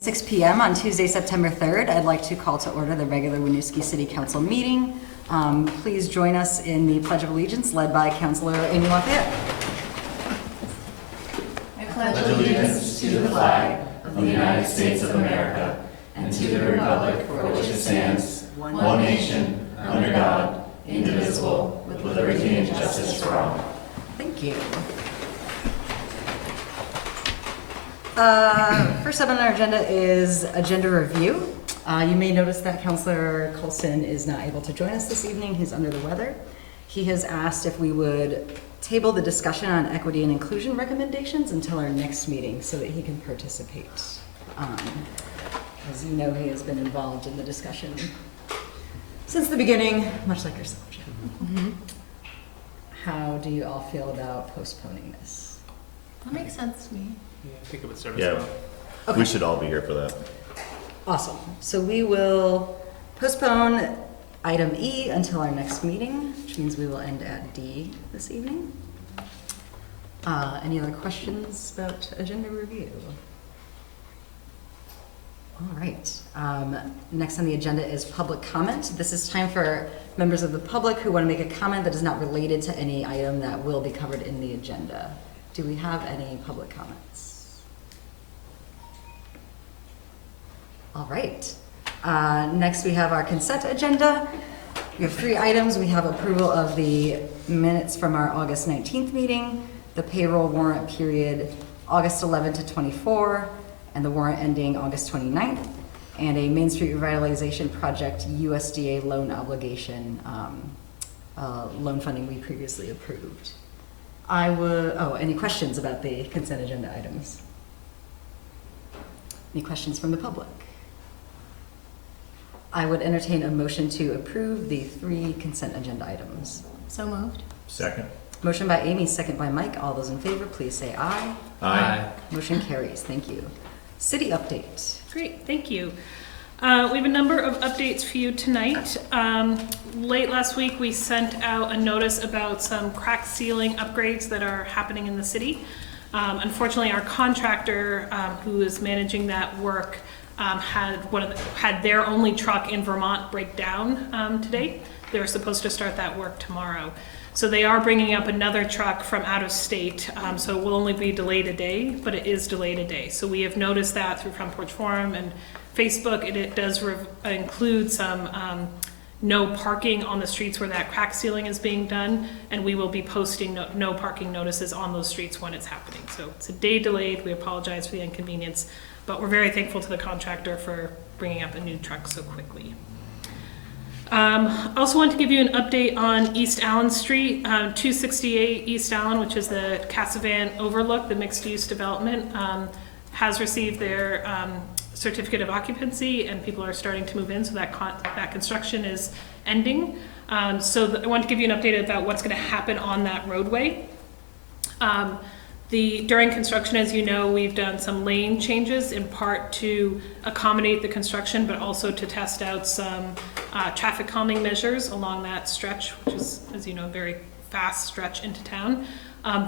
6 p.m. on Tuesday, September 3rd, I'd like to call to order the regular Winooski City Council meeting. Please join us in the Pledge of Allegiance led by Councilor Amy Lafayette. I pledge allegiance to the flag of the United States of America and to the republic for which it stands, one nation, under God, indivisible, with liberty and justice for all. Thank you. First up on our agenda is agenda review. You may notice that Councilor Colson is not able to join us this evening. He's under the weather. He has asked if we would table the discussion on equity and inclusion recommendations until our next meeting so that he can participate. As you know, he has been involved in the discussion since the beginning, much like yourself, Jim. Mm-hmm. How do you all feel about postponing this? That makes sense to me. Yeah, I think it would serve Yeah, us well. Okay. we should all be here for that. Awesome. So we will postpone item E until our next meeting, which means we will end at D this evening. Any other questions about agenda review? All right. Next on the agenda is public comment. This is time for members of the public who want to make a comment that is not related to any item that will be covered in the agenda. Do we have any public comments? All right. Next we have our consent agenda. We have 3 items. We have approval of the minutes from our August 19th meeting, the payroll warrant period August 11 to 24, and the warrant ending August 29th, and a Main Street Revitalization Project USDA loan obligation, loan funding we previously approved. Any questions about the consent agenda items? Any questions from the public? I would entertain a motion to approve the 3 consent agenda items. So moved. Second. Motion by Amy, second by Mike. All those in favor, please say aye. Aye. Motion carries. Thank you. City update. Great, thank you. We have a number of updates for you tonight. Late last week, we sent out a notice about some crack ceiling upgrades that are happening in the city. Unfortunately, our contractor who is managing that work had their only truck in Vermont break down today. They were supposed to start that work tomorrow. So they are bringing up another truck from out of state, so it will only be delayed a day, but it is delayed a day. So we have noticed that through Front Porch Forum and Facebook. It does include some no parking on the streets where that crack sealing is being done, and we will be posting no parking notices on those streets when it's happening. So it's a day delayed. We apologize for the inconvenience, but we're very thankful to the contractor for bringing up a new truck so quickly. Also want to give you an update on East Allen Street, 268 East Allen, which is the Cassavant Overlook, the mixed-use development, has received their certificate of occupancy, and people are starting to move in, so that construction is ending. I want to give you an update about what's going to happen on that roadway. During construction, as you know, we've done some lane changes in part to accommodate the construction, but also to test out some traffic calming measures along that stretch, which is, as you know, a very fast stretch into town.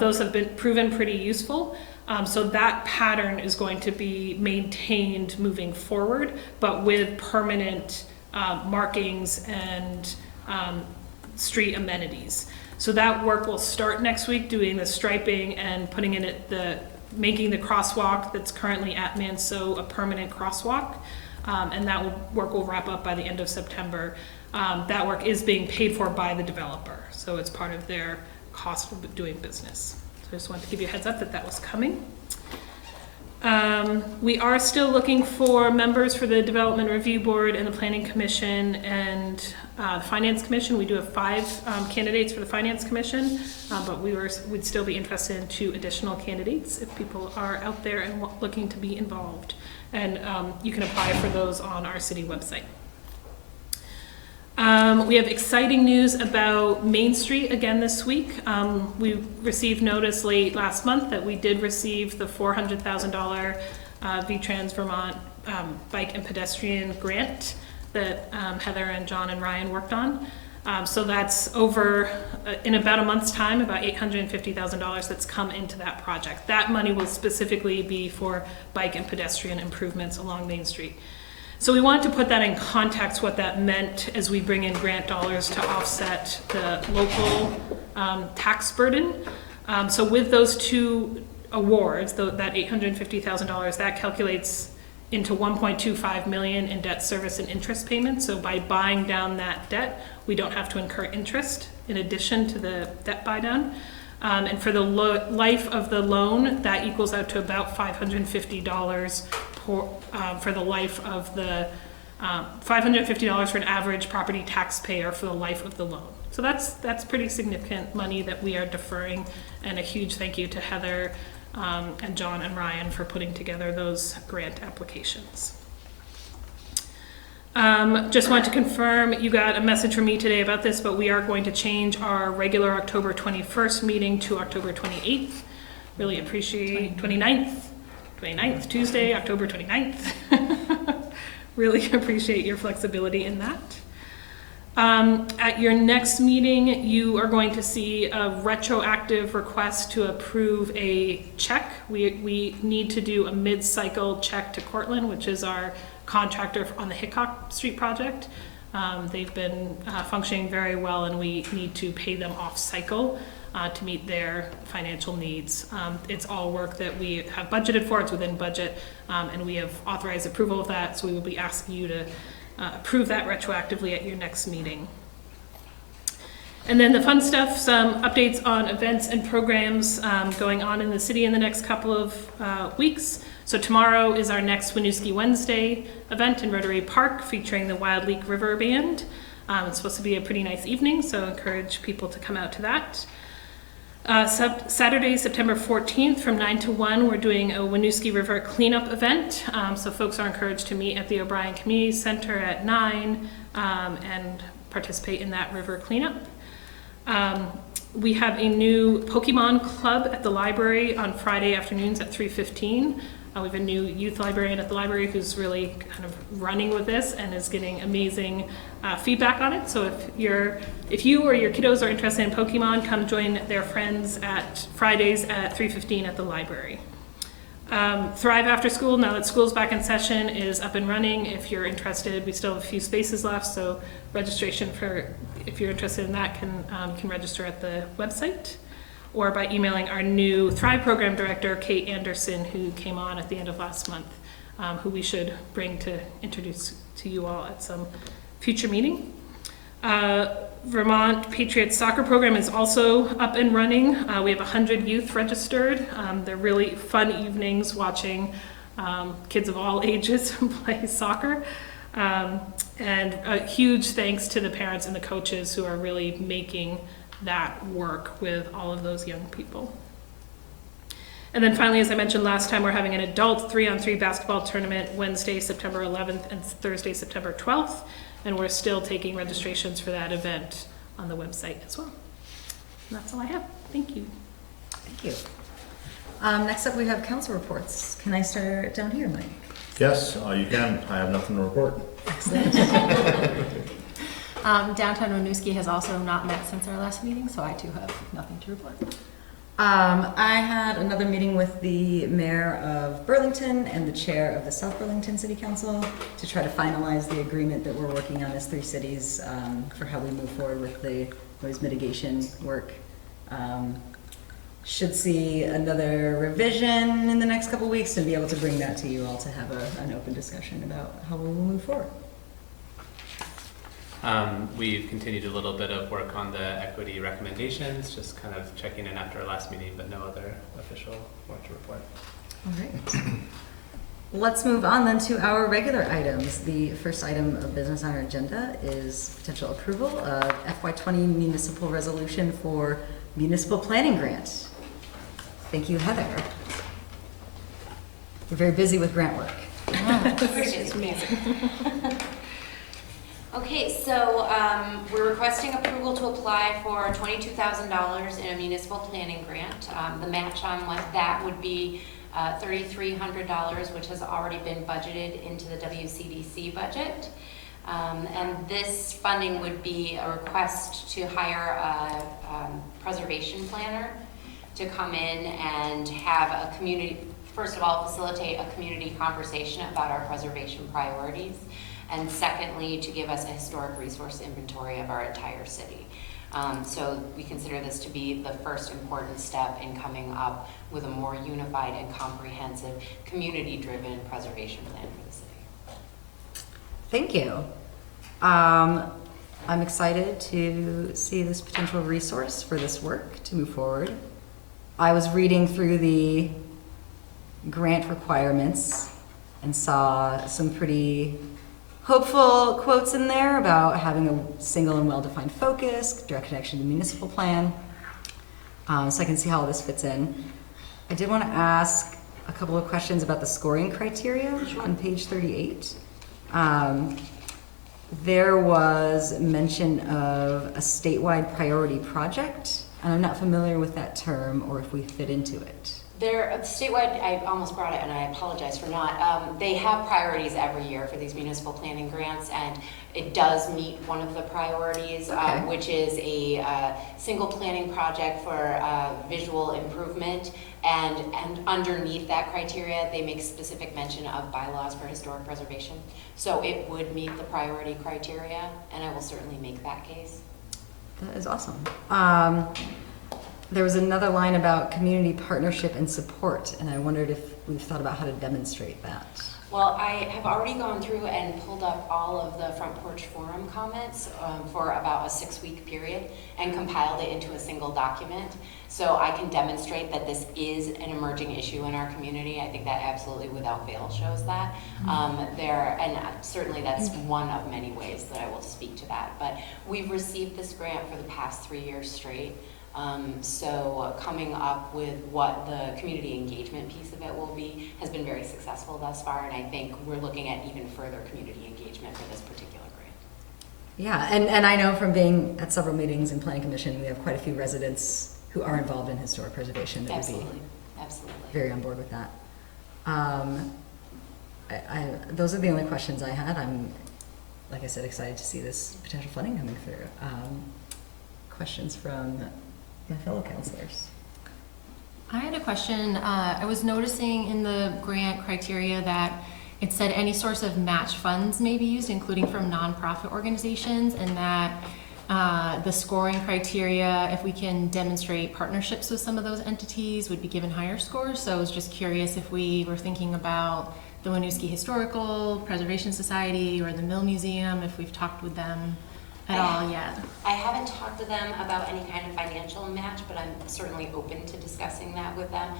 Those have been proven pretty useful. So that pattern is going to be maintained moving forward, but with permanent markings and street amenities. So that work will start next week, doing the striping and putting in making the crosswalk that's currently at Manso a permanent crosswalk. And that work will wrap up by the end of September. That work is being paid for by the developer, so it's part of their cost of doing business. So I just wanted to give you a heads up that was coming. We are still looking for members for the Development Review Board and the Planning Commission and the Finance Commission. We do have 5 candidates for the Finance Commission, but we'd still be interested in 2 additional candidates if people are out there and looking to be involved. And you can apply for those on our city website. We have exciting news about Main Street again this week. We received notice late last month that we did receive the $400,000 VTrans Vermont Bike and Pedestrian grant that Heather and John and Ryan worked on. So that's over, in about a month's time, about $850,000 that's come into that project. That money will specifically be for bike and pedestrian improvements along Main Street. So we wanted to put that in context, what that meant as we bring in grant dollars to offset the local tax burden. So with those two awards, that $850,000, that calculates into $1.25 million in debt service and interest payments. So by buying down that debt, we don't have to incur interest in addition to the debt buy down. And for the life of the loan, that equals out to about $550 for the life of the $550 for an average property taxpayer for the life of the loan. So that's pretty significant money that we are deferring, and a huge thank you to Heather and John and Ryan for putting together those grant applications. Just want to confirm, you got a message from me today about this, but we are going to change our regular October 21st meeting to October 28th. Really appreciate 29th, Tuesday, October 29th. Really appreciate your flexibility in that. At your next meeting, you are going to see a retroactive request to approve a check. We need to do a mid-cycle check to Cortland, which is our contractor on the Hickok Street project. They've been functioning very well, and we need to pay them off cycle to meet their financial needs. It's all work that we have budgeted for, it's within budget, and we have authorized approval of that, so we will be asking you to approve that retroactively at your next meeting. And then the fun stuff, some updates on events and programs going on in the city in the next couple of weeks. So tomorrow is our next Winooski Wednesday event in Rotary Park featuring the Wild Leak River Band. It's supposed to be a pretty nice evening, so I encourage people to come out to that. Saturday, September 14th from 9 to 1, we're doing a Winooski River cleanup event. So folks are encouraged to meet at the O'Brien Community Center at 9 and participate in that river cleanup. We have a new Pokemon club at the library on Friday afternoons at 3:15. We have a new youth librarian at the library who's really kind of running with this and is getting amazing feedback on it. So if you or your kiddos are interested in Pokemon, come join their friends at Fridays at 3:15 at the library. Thrive After School, now that school's back in session, is up and running. If you're interested, we still have a few spaces left, so registration for, if you're interested in that, can register at the website, or by emailing our new Thrive Program Director, Kate Anderson, who came on at the end of last month, who we should bring to introduce to you all at some future meeting. Vermont Patriots soccer program is also up and running. We have 100 youth registered. They're really fun evenings watching kids of all ages play soccer. And a huge thanks to the parents and the coaches who are really making that work with all of those young people. And then finally, as I mentioned last time, we're having an adult 3-on-3 basketball tournament Wednesday, September 11th and Thursday, September 12th. And we're still taking registrations for that event on the website as well. And that's all I have. Thank you. Thank you. Next up, we have council reports. Can I start down here, Mike? Yes, you can. I have nothing to report. Excellent. Downtown Winooski has also not met since our last meeting, so I too have nothing to report. I had another meeting with the mayor of Burlington and the chair of the South Burlington City Council to try to finalize the agreement that we're working on as three cities for how we move forward with the noise mitigation work. Should see another revision in the next couple weeks and be able to bring that to you all to have an open discussion about how we will move forward. We've continued a little bit of work on the equity recommendations, just kind of checking in after our last meeting, but no other official work to report. All right. Let's move on then to our regular items. The first item of business on our agenda is potential approval of FY20 municipal resolution for municipal planning grant. Thank you, Heather. You're very busy with grant work. It's amazing. Okay, so we're requesting approval to apply for $22,000 in a municipal planning grant. The match on what that would be $3,300, which has already been budgeted into the WCDC budget. And this funding would be a request to hire a preservation planner to come in and have a community, first of all, facilitate a community conversation about our preservation priorities, and secondly, to give us a historic resource inventory of our entire city. So we consider this to be the first important step in coming up with a more unified and comprehensive, community-driven preservation plan for the city. Thank you. I'm excited to see this potential resource for this work to move forward. I was reading through the grant requirements and saw some pretty hopeful quotes in there about having a single and well-defined focus, direct connection to the municipal plan. So I can see how this fits in. I did want to ask a couple of questions about the scoring criteria on page 38. There was mention of a statewide priority project, and I'm not familiar with that term or if we fit into it. They're statewide, I almost brought it and I apologize for not. They have priorities every year for these municipal planning grants, and it does meet one of the priorities, Okay. Which is a single planning project for visual improvement. And underneath that criteria, they make specific mention of bylaws for historic preservation. So it would meet the priority criteria, and I will certainly make that case. That is awesome. There was another line about community partnership and support, and I wondered if we've thought about how to demonstrate that. Well, I have already gone through and pulled up all of the Front Porch Forum comments for about a 6-week period and compiled it into a single document. So I can demonstrate that this is an emerging issue in our community. I think that absolutely without fail shows that. And certainly that's one of many ways that I will speak to that. But we've received this grant for the past 3 years straight. So coming up with what the community engagement piece of it will be has been very successful thus far, and I think we're looking at even further community engagement for this particular grant. Yeah, and I know from being at several meetings in Planning Commission, we have quite a few residents who are involved in historic preservation that would be Absolutely. very on board with that. Those are the only questions I had. I'm, like I said, excited to see this potential funding coming through. Questions from my fellow counselors? I had a question. I was noticing in the grant criteria that it said any source of match funds may be used, including from nonprofit organizations, and that the scoring criteria, if we can demonstrate partnerships with some of those entities, would be given higher scores. So I was just curious if we were thinking about the Winooski Historical Preservation Society or the Mill Museum, if we've talked with them at all yet. I haven't talked to them about any kind of financial match, but I'm certainly open to discussing that with them.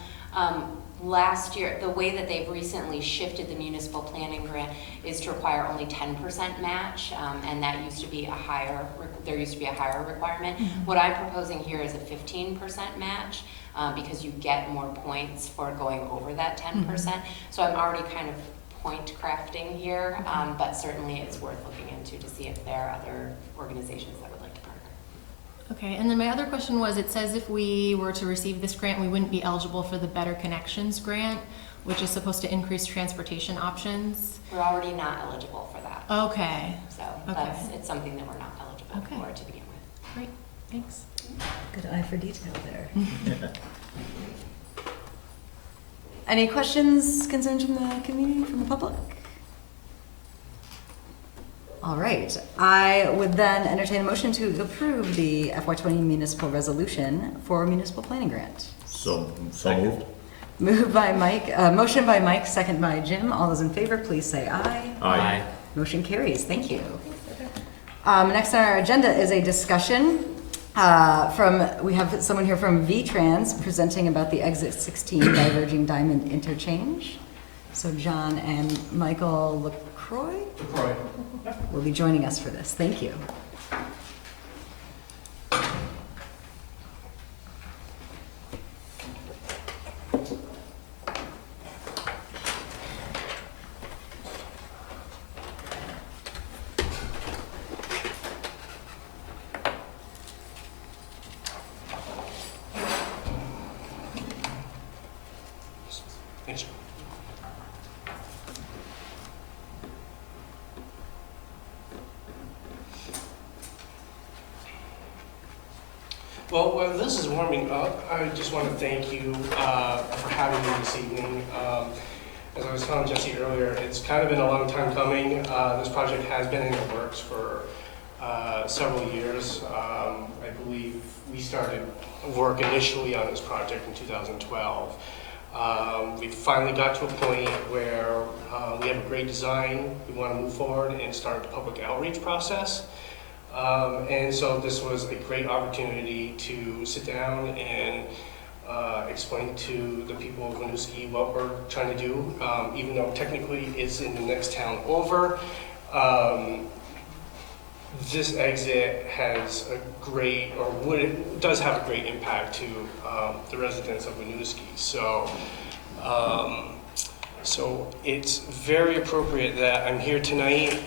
Last year, the way that they've recently shifted the municipal planning grant is to require only 10% match, and that used to be a higher, there used to be a higher requirement. Mm-hmm. What I'm proposing here is a 15% match, because you get more points for going over that 10%. Mm-hmm. So I'm already kind of point crafting here, but certainly it's worth looking into to see if there are other organizations that would like to partner. Okay, and then my other question was, it says if we were to receive this grant, we wouldn't be eligible for the Better Connections grant, which is supposed to increase transportation options. We're already not eligible for that. Okay, So Okay. it's something that we're not eligible Okay. for to begin with. great, thanks. Good eye for detail there. Any questions, concerns from the community, from the public? All right, I would then entertain a motion to approve the FY20 municipal resolution for a municipal planning grant. So moved. Moved by Mike, motion by Mike, second by Jim. All those in favor, please say aye. Aye. Motion carries, thank you. Next on our agenda is a discussion we have someone here from V-Trans presenting about the Exit 16 Diverging Diamond Interchange. So John and Michael LaCroix will be joining us for this. Thank you. This is warming up. I just want to thank you for having me this evening. As I was telling Jesse earlier, it's kind of been a long time coming. This project has been in the works for several years. I believe we started work initially on this project in 2012. We finally got to a point where we have a great design. We want to move forward and start the public outreach process. And so this was a great opportunity to sit down and explain to the people of Winooski what we're trying to do. Even though technically it's in the next town over, this exit has a great, or does have a great impact to the residents of Winooski. So, so it's very appropriate that I'm here tonight.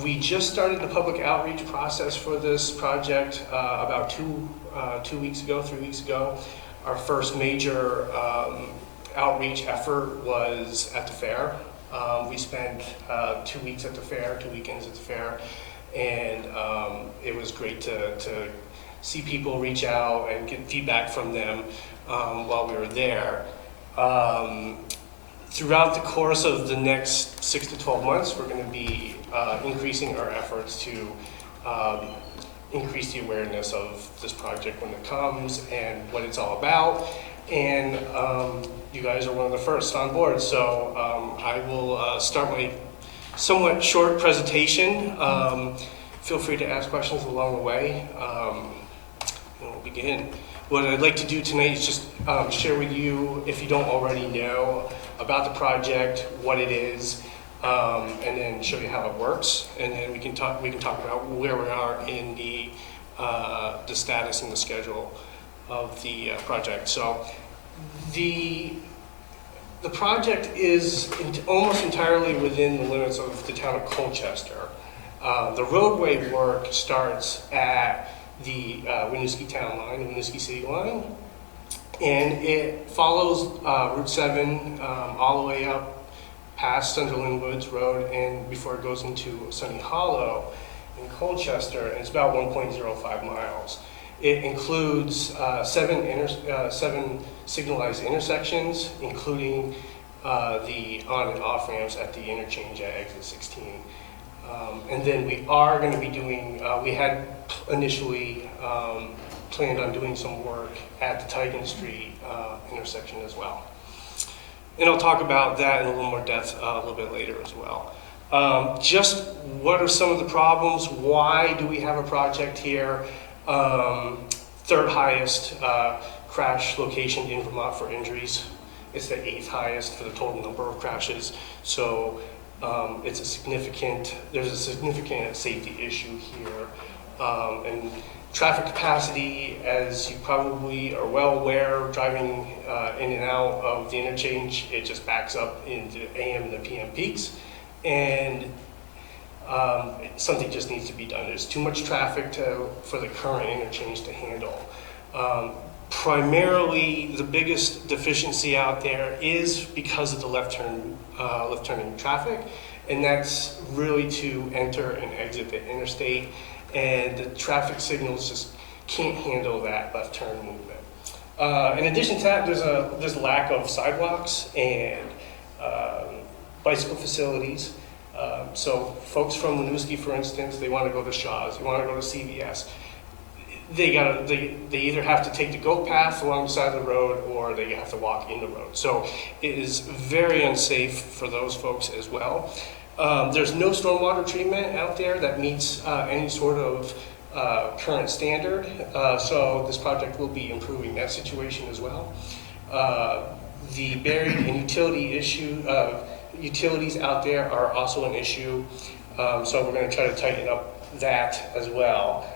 We just started the public outreach process for this project about 3 weeks ago. Our first major outreach effort was at the fair. We spent 2 weeks at the fair, 2 weekends at the fair, and it was great to see people reach out and get feedback from them while we were there. Throughout the course of the next 6 to 12 months, we're going to be increasing our efforts to increase the awareness of this project when it comes and what it's all about. And you guys are one of the first on board, so I will start my somewhat short presentation. Feel free to ask questions along the way, and we'll begin. What I'd like to do tonight is just share with you, if you don't already know, about the project, what it is, and then show you how it works, and then we can talk about where we are in the status and the schedule of the project. So the project is almost entirely within the limits of the town of Colchester. The roadway work starts at the Winooski town line, the Winooski city line, and it follows Route 7 all the way up past Sunderland Woods Road and before it goes into Sunny Hollow in Colchester, and it's about 1.05 miles. It includes 7 signalized intersections, including the on and off ramps at the interchange at exit 16. And then we are going to be doing, we had initially planned on doing some work at the Titan Street intersection as well. And I'll talk about that in a little more depth a little bit later as well. Just what are some of the problems? Why do we have a project here? Third highest crash location in Vermont for injuries. It's the 8th highest for the total number of crashes. So there's a significant safety issue here. And traffic capacity, as you probably are well aware, driving in and out of the interchange, it just backs up into AM and the PM peaks. And something just needs to be done. There's too much traffic for the current interchange to handle. Primarily, the biggest deficiency out there is because of the left-turning traffic, and that's really to enter and exit the interstate, and the traffic signals just can't handle that left-turn movement. In addition to that, there's a lack of sidewalks and bicycle facilities. So folks from Winooski, for instance, they want to go to Shaw's, they want to go to CVS. They either have to take the goat path along the side of the road, or they have to walk in the road. So it is very unsafe for those folks as well. There's no stormwater treatment out there that meets any sort of current standard. So this project will be improving that situation as well. The buried and utilities out there are also an issue. So we're going to try to tighten up that as well.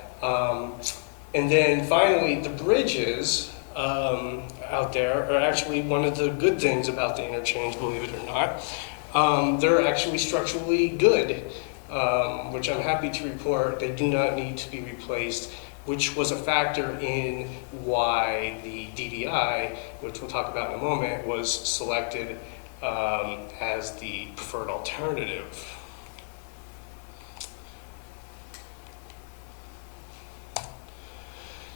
And then finally, the bridges out there are actually one of the good things about the interchange, believe it or not. They're actually structurally good, which I'm happy to report they do not need to be replaced, which was a factor in why the DDI, which we'll talk about in a moment, was selected as the preferred alternative.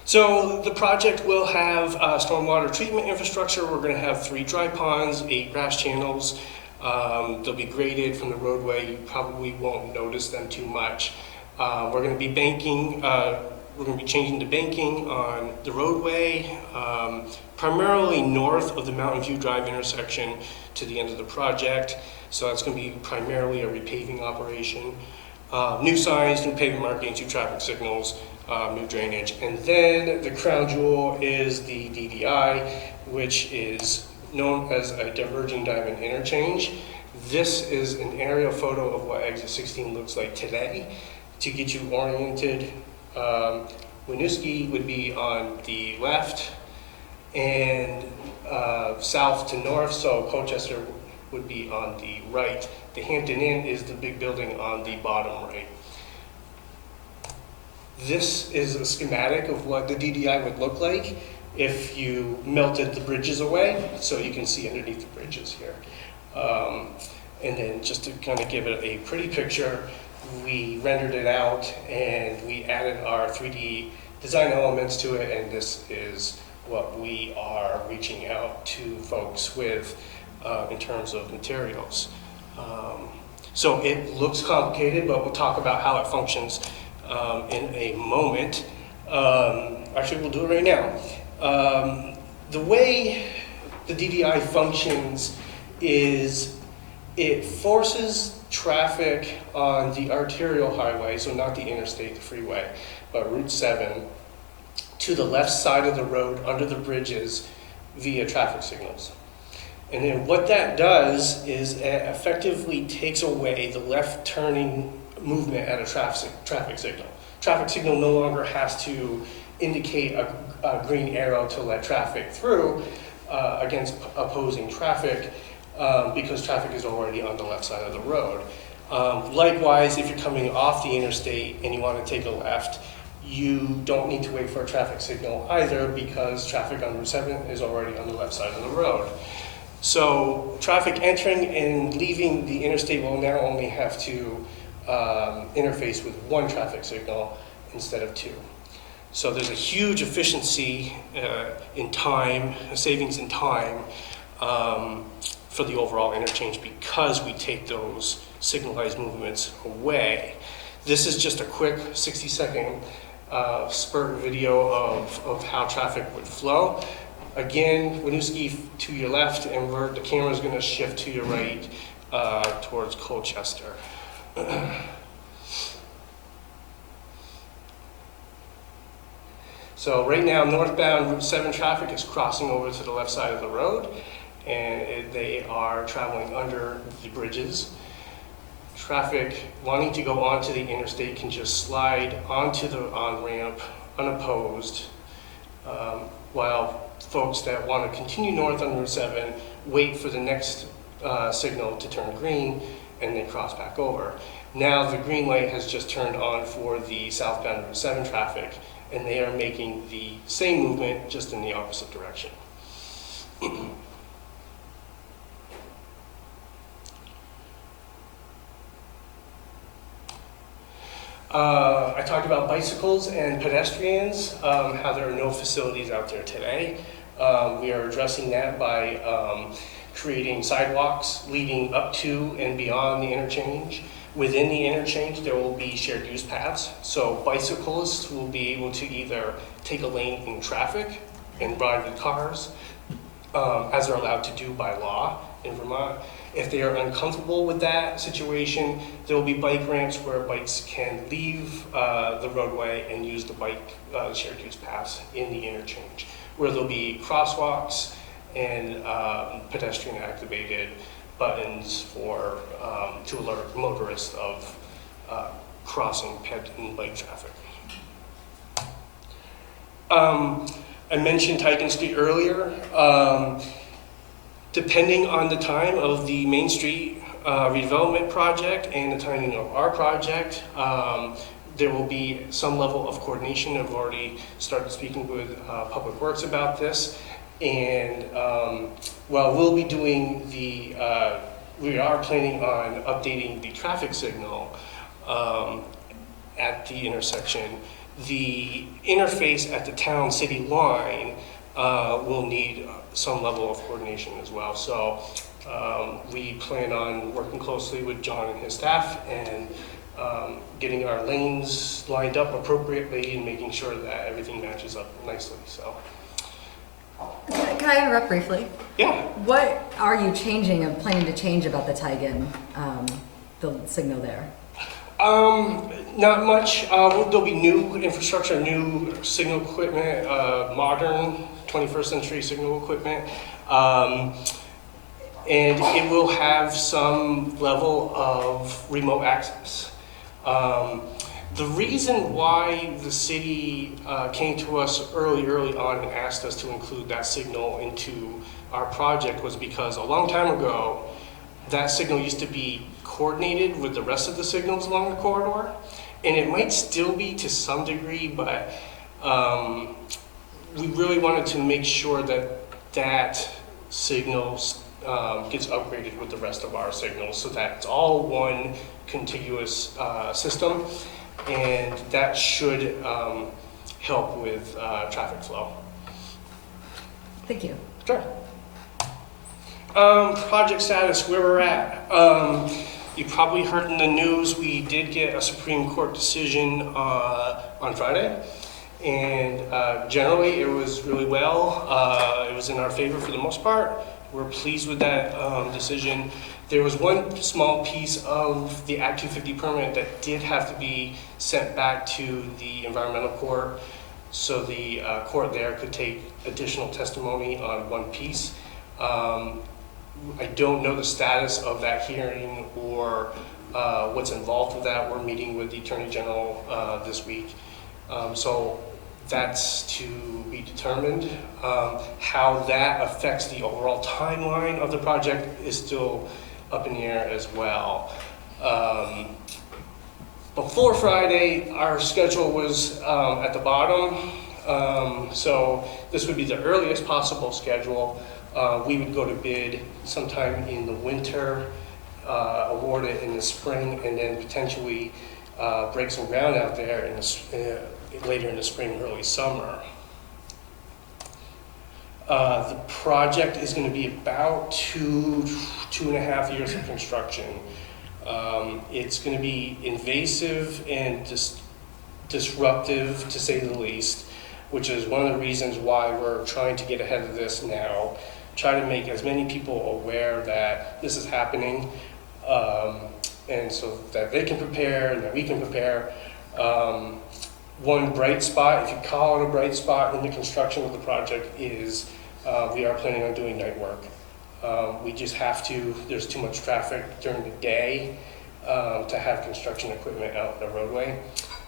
So the project will have stormwater treatment infrastructure. We're going to have 3 dry ponds, 8 grass channels. They'll be graded from the roadway. You probably won't notice them too much. We're going to be banking. We're going to be changing the banking on the roadway, primarily north of the Mountain View Drive intersection to the end of the project. So that's going to be primarily a repaving operation. New signs, new pavement markings, new traffic signals, new drainage. And then the crown jewel is the DDI, which is known as a diverging diamond interchange. This is an aerial photo of what exit 16 looks like today to get you oriented. Winooski would be on the left and south to north, so Colchester would be on the right. The Hampton Inn is the big building on the bottom right. This is a schematic of what the DDI would look like if you melted the bridges away, so you can see underneath the bridges here. And then just to kind of give it a pretty picture, we rendered it out and we added our 3D design elements to it, and this is what we are reaching out to folks with in terms of materials. So it looks complicated, but we'll talk about how it functions in a moment. Actually, we'll do it right now. The way the DDI functions is it forces traffic on the arterial highway, so not the interstate, the freeway, but Route 7, to the left side of the road under the bridges via traffic signals. And then what that does is it effectively takes away the left turning movement at a traffic signal. Traffic signal no longer has to indicate a green arrow to let traffic through against opposing traffic because traffic is already on the left side of the road. Likewise, if you're coming off the interstate and you want to take a left, you don't need to wait for a traffic signal either because traffic on Route 7 is already on the left side of the road. So traffic entering and leaving the interstate will now only have to interface with 1 traffic signal instead of 2. So there's a huge efficiency in time, savings in time for the overall interchange because we take those signalized movements away. This is just a quick 60-second spurt video of how traffic would flow. Again, Winooski to your left, and the camera's going to shift to your right towards Colchester. So right now, northbound Route 7 traffic is crossing over to the left side of the road, and they are traveling under the bridges. Traffic wanting to go onto the interstate can just slide onto the on-ramp unopposed, while folks that want to continue north on Route 7 wait for the next signal to turn green and then cross back over. Now the green light has just turned on for the southbound Route 7 traffic, and they are making the same movement just in the opposite direction. I talked about bicycles and pedestrians, how there are no facilities out there today. We are addressing that by creating sidewalks leading up to and beyond the interchange. Within the interchange, there will be shared use paths. So bicyclists will be able to either take a lane in traffic and ride with cars, as they're allowed to do by law in Vermont. If they are uncomfortable with that situation, there will be bike ramps where bikes can leave the roadway and use the bike shared use paths in the interchange, where there'll be crosswalks and pedestrian activated buttons for to alert motorists of crossing ped and bike traffic. I mentioned Tiken Street earlier. Depending on the time of the Main Street redevelopment project and the timing of our project, there will be some level of coordination. I've already started speaking with Public Works about this. And while we'll be doing we are planning on updating the traffic signal at the intersection, the interface at the town-city line will need some level of coordination as well. So we plan on working closely with John and his staff and getting our lanes lined up appropriately and making sure that everything matches up nicely. So, Can I interrupt briefly? yeah. What are you changing or planning to change about the Tigan, the signal there? Not much. There'll be new infrastructure, new signal equipment, modern 21st century signal equipment. And it will have some level of remote access. The reason why the city came to us early on and asked us to include that signal into our project was because a long time ago, that signal used to be coordinated with the rest of the signals along the corridor. And it might still be to some degree, but we really wanted to make sure that that signal gets upgraded with the rest of our signals so that it's all one contiguous system, and that should help with traffic flow. Thank you. Sure. Project status, where we're at. You probably heard in the news, we did get a Supreme Court decision on Friday, and generally it was really well. It was in our favor for the most part. We're pleased with that decision. There was one small piece of the Act 250 permit that did have to be sent back to the environmental court, so the court there could take additional testimony on one piece. I don't know the status of that hearing or what's involved with that. We're meeting with the Attorney General this week. So that's to be determined. How that affects the overall timeline of the project is still up in the air as well. Before Friday, our schedule was at the bottom. So this would be the earliest possible schedule. We would go to bid sometime in the winter, award it in the spring, and then potentially break some ground out there in the, later in the spring, early summer. The project is going to be about two and a half years of construction. It's going to be invasive and disruptive, to say the least, which is one of the reasons why we're trying to get ahead of this now. Try to make as many people aware that this is happening, and so that they can prepare and that we can prepare. One bright spot, if you call it a bright spot in the construction of the project, is we are planning on doing night work. We just have to. There's too much traffic during the day to have construction equipment out on the roadway.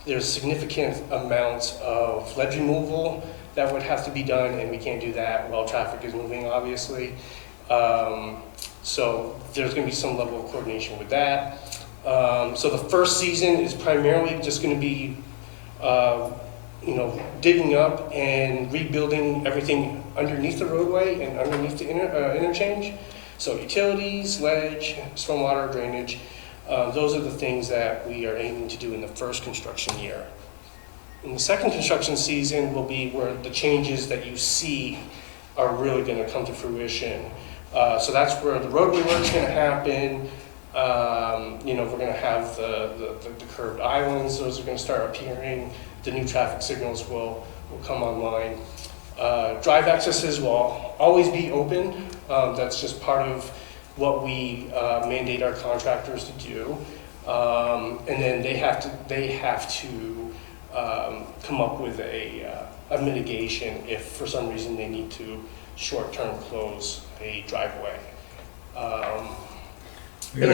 There's significant amounts of ledge removal that would have to be done, and we can't do that while traffic is moving, obviously. So there's going to be some level of coordination with that. So the first season is primarily just going to be, digging up and rebuilding everything underneath the roadway and underneath the interchange. So utilities, ledge, stormwater, drainage. Those are the things that we are aiming to do in the first construction year. In the second construction season will be where the changes that you see are really going to come to fruition. So that's where the roadway work is going to happen. We're going to have the curved islands. Those are going to start appearing. The new traffic signals will come online. Drive accesses will always be open. That's just part of what we mandate our contractors to do. And then they have to come up with a mitigation if for some reason they need to short-term close a driveway. I got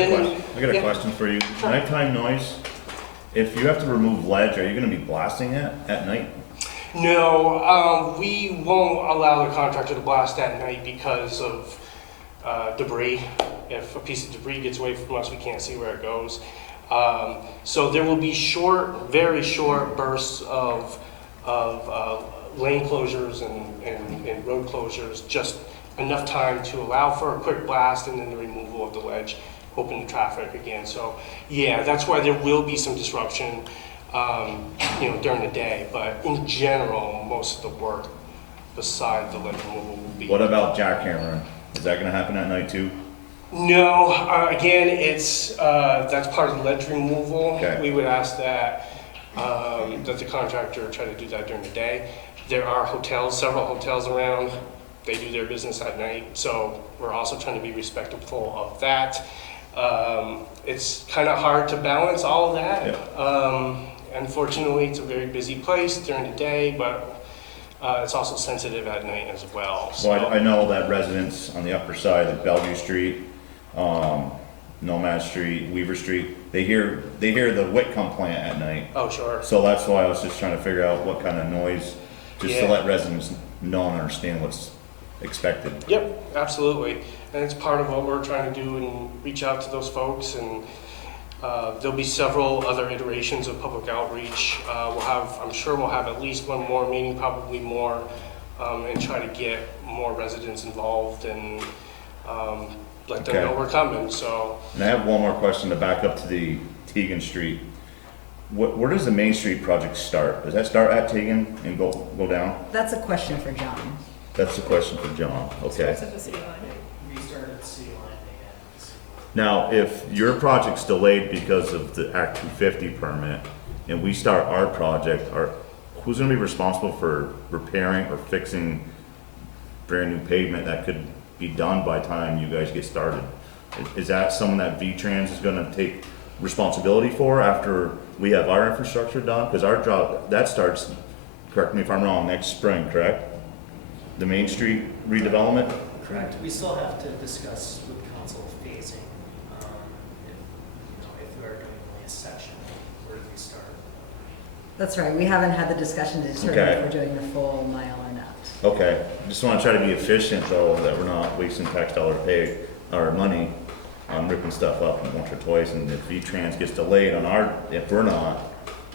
a question for you. Nighttime noise, if you have to remove ledge, are you going to be blasting it at night? No, we won't allow the contractor to blast at night because of debris. If a piece of debris gets away from us, we can't see where it goes. So there will be very short bursts of lane closures and road closures, just enough time to allow for a quick blast and then the removal of the ledge, open the traffic again. So yeah, that's why there will be some disruption. during the day. But in general, most of the work beside the ledge removal will be. What about jackhammering? Is that gonna happen at night too? No, again, that's part of the ledge removal. Okay. We would ask that the contractor try to do that during the day. There are several hotels around. They do their business at night, so we're also trying to be respectful of that. It's kind of hard to balance all of that. Yeah. Unfortunately, it's a very busy place during the day, but it's also sensitive at night as well. So I know that residents on the upper side of Bellevue Street, Nomad Street, Weaver Street, they hear the Whitcomb plant at night. Oh, sure. So that's why I was just trying to figure out what kind of noise, just to Yeah. let residents know and understand what's expected. Yep, absolutely. And it's part of what we're trying to do and reach out to those folks. And there'll be several other iterations of public outreach. I'm sure we'll have at least one more meeting, probably more, and try to get more residents involved and let them know we're coming. So. And I have one more question to back up to the Teagan Street. Where does the Main Street project start? Does that start at Teagan and go down? That's a question for John. That's the question for John. Okay. Starts at the city line. We started at the city line, they had the city line. Now, if your project's delayed because of the Act 250 permit, and we start our project, who's gonna be responsible for repairing or fixing brand new pavement that could be done by the time you guys get started? Is that something that V-Trans is gonna take responsibility for after we have our infrastructure done? Because our job, that starts, correct me if I'm wrong, next spring, correct? The Main Street redevelopment? Correct. We still have to discuss with council phasing, if we are doing only a section, where do we start? That's right, we haven't had the discussion to determine Okay. if we're doing the full mile or not. Okay, just wanna try to be efficient though, that we're not wasting tax dollar pay, our money on ripping stuff up once or twice, and if V-Trans gets delayed if we're not,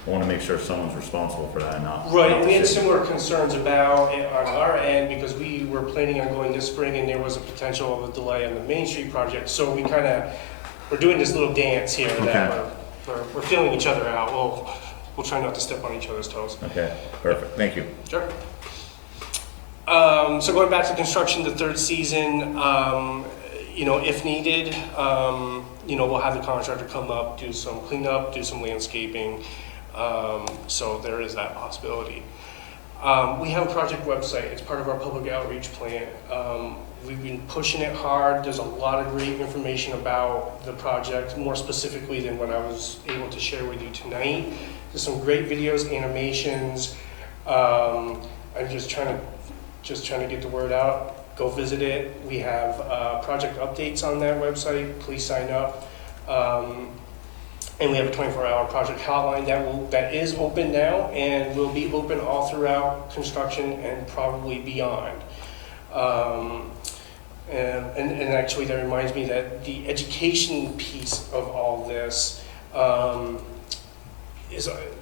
I wanna make sure someone's responsible for that, not. Right, not and the we had city. similar concerns about it on our end because we were planning on going this spring and there was a potential of a delay on the Main Street project. So we're doing this little dance here that we're feeling each other out. We'll try not to step on each other's toes. Okay, perfect, thank you. Sure. So going back to construction, the third season, if needed, we'll have the contractor come up, do some cleanup, do some landscaping. So there is that possibility. We have a project website. It's part of our public outreach plan. We've been pushing it hard. There's a lot of great information about the project, more specifically than what I was able to share with you tonight. There's some great videos, animations. I'm just trying to get the word out. Go visit it. We have project updates on that website. Please sign up. And we have a 24-hour project hotline that is open now and will be open all throughout construction and probably beyond. And actually, that reminds me that the education piece of all this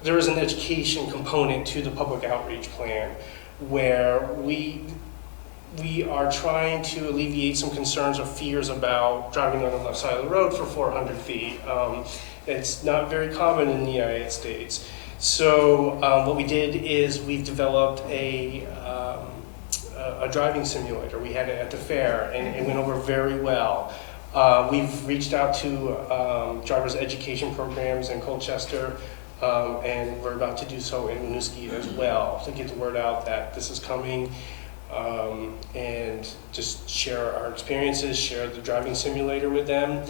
there is an education component to the public outreach plan where we are trying to alleviate some concerns or fears about driving on the left side of the road for 400 feet. It's not very common in the United States. So what we did is we've developed a driving simulator. We had it at the fair and it went over very well. We've reached out to driver's education programs in Colchester and we're about to do so in Winooski as well to get the word out that this is coming. And just share our experiences, share the driving simulator with them,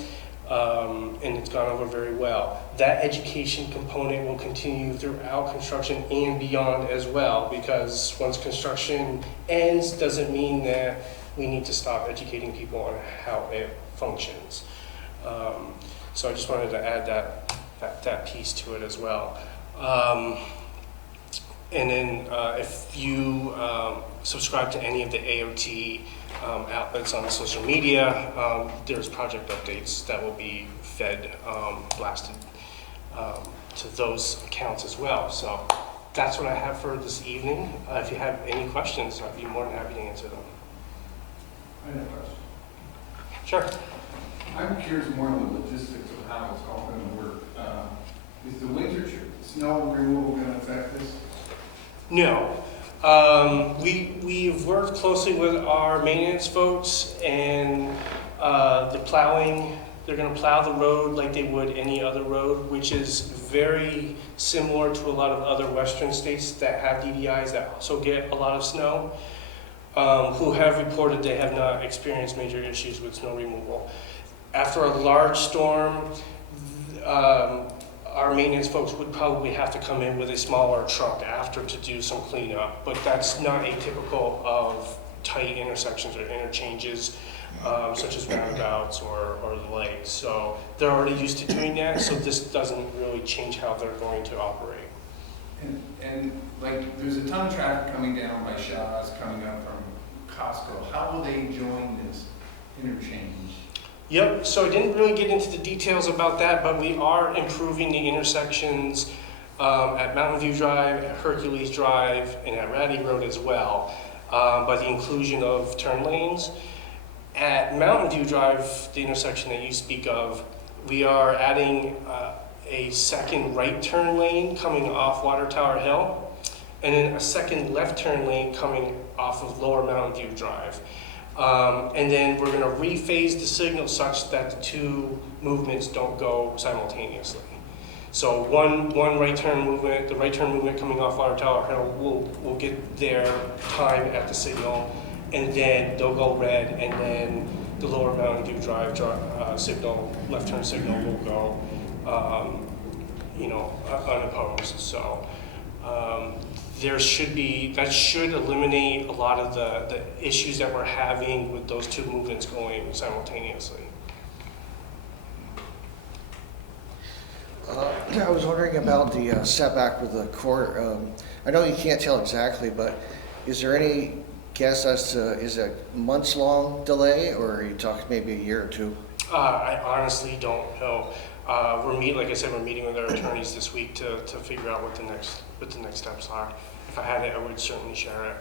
and it's gone over very well. That education component will continue throughout construction and beyond as well, because once construction ends doesn't mean that we need to stop educating people on how it functions. So I just wanted to add that piece to it as well. And then if you subscribe to any of the AOT outlets on social media, there's project updates that will be fed, blasted to those accounts as well. So that's what I have for this evening. If you have any questions, I'd be more than happy to answer them. I have a question. Sure. I'm curious more on the logistics of how it's all going to work. Is the winter snow removal going to affect this? No. We've worked closely with our maintenance folks and the plowing. They're going to plow the road like they would any other road, which is very similar to a lot of other western states that have DDIs that also get a lot of snow, who have reported they have not experienced major issues with snow removal. After a large storm, our maintenance folks would probably have to come in with a smaller truck after to do some cleanup, but that's not atypical of tight intersections or interchanges, such as roundabouts or the lakes. So they're already used to doing that, so this doesn't really change how they're going to operate. And like, there's a ton of traffic coming down by Shaw's, coming up from Costco. How will they join this interchange? Yep, so I didn't really get into the details about that, but we are improving the intersections at Mountain View Drive, at Hercules Drive, and at Ratty Road as well, by the inclusion of turn lanes. At Mountain View Drive, the intersection that you speak of, we are adding a second right turn lane coming off Water Tower Hill, and then a second left turn lane coming off of Lower Mountain View Drive. And then we're going to rephase the signal such that the two movements don't go simultaneously. So one right turn movement, the right turn movement coming off Water Tower Hill will get their time at the signal, and then they'll go red, and then the Lower Mountain View Drive signal, left turn signal will go, unopposed. So that should eliminate a lot of the issues that we're having with those two movements going simultaneously. I was wondering about the setback with the court. I know you can't tell exactly, but is there any guess as to, is it months-long delay, or are you talking maybe a year or two? I honestly don't know. Like I said, we're meeting with our attorneys this week to figure out what the next steps are. If I had it, I would certainly share it.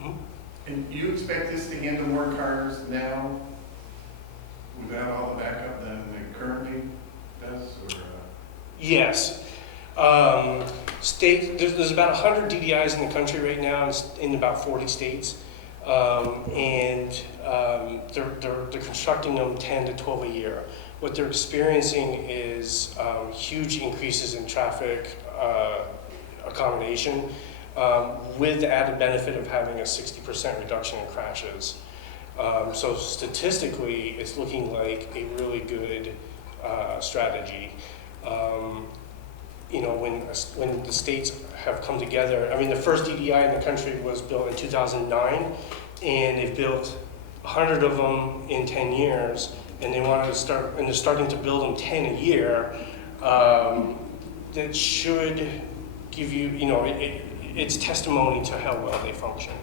Mm-hmm. And you expect this to handle more cars now without all the backup than it currently does? Or, Yes. There's about 100 DDIs in the country right now, in about 40 states. They're constructing them 10 to 12 a year. What they're experiencing is huge increases in traffic accommodation, with the added benefit of having a 60% reduction in crashes. So statistically, it's looking like a really good strategy. When the states have come together, I mean, the first DDI in the country was built in 2009, and they've built 100 of them in 10 years, and they wanted to start, and they're starting to build them 10 a year. That should give you, it's testimony to how well they function.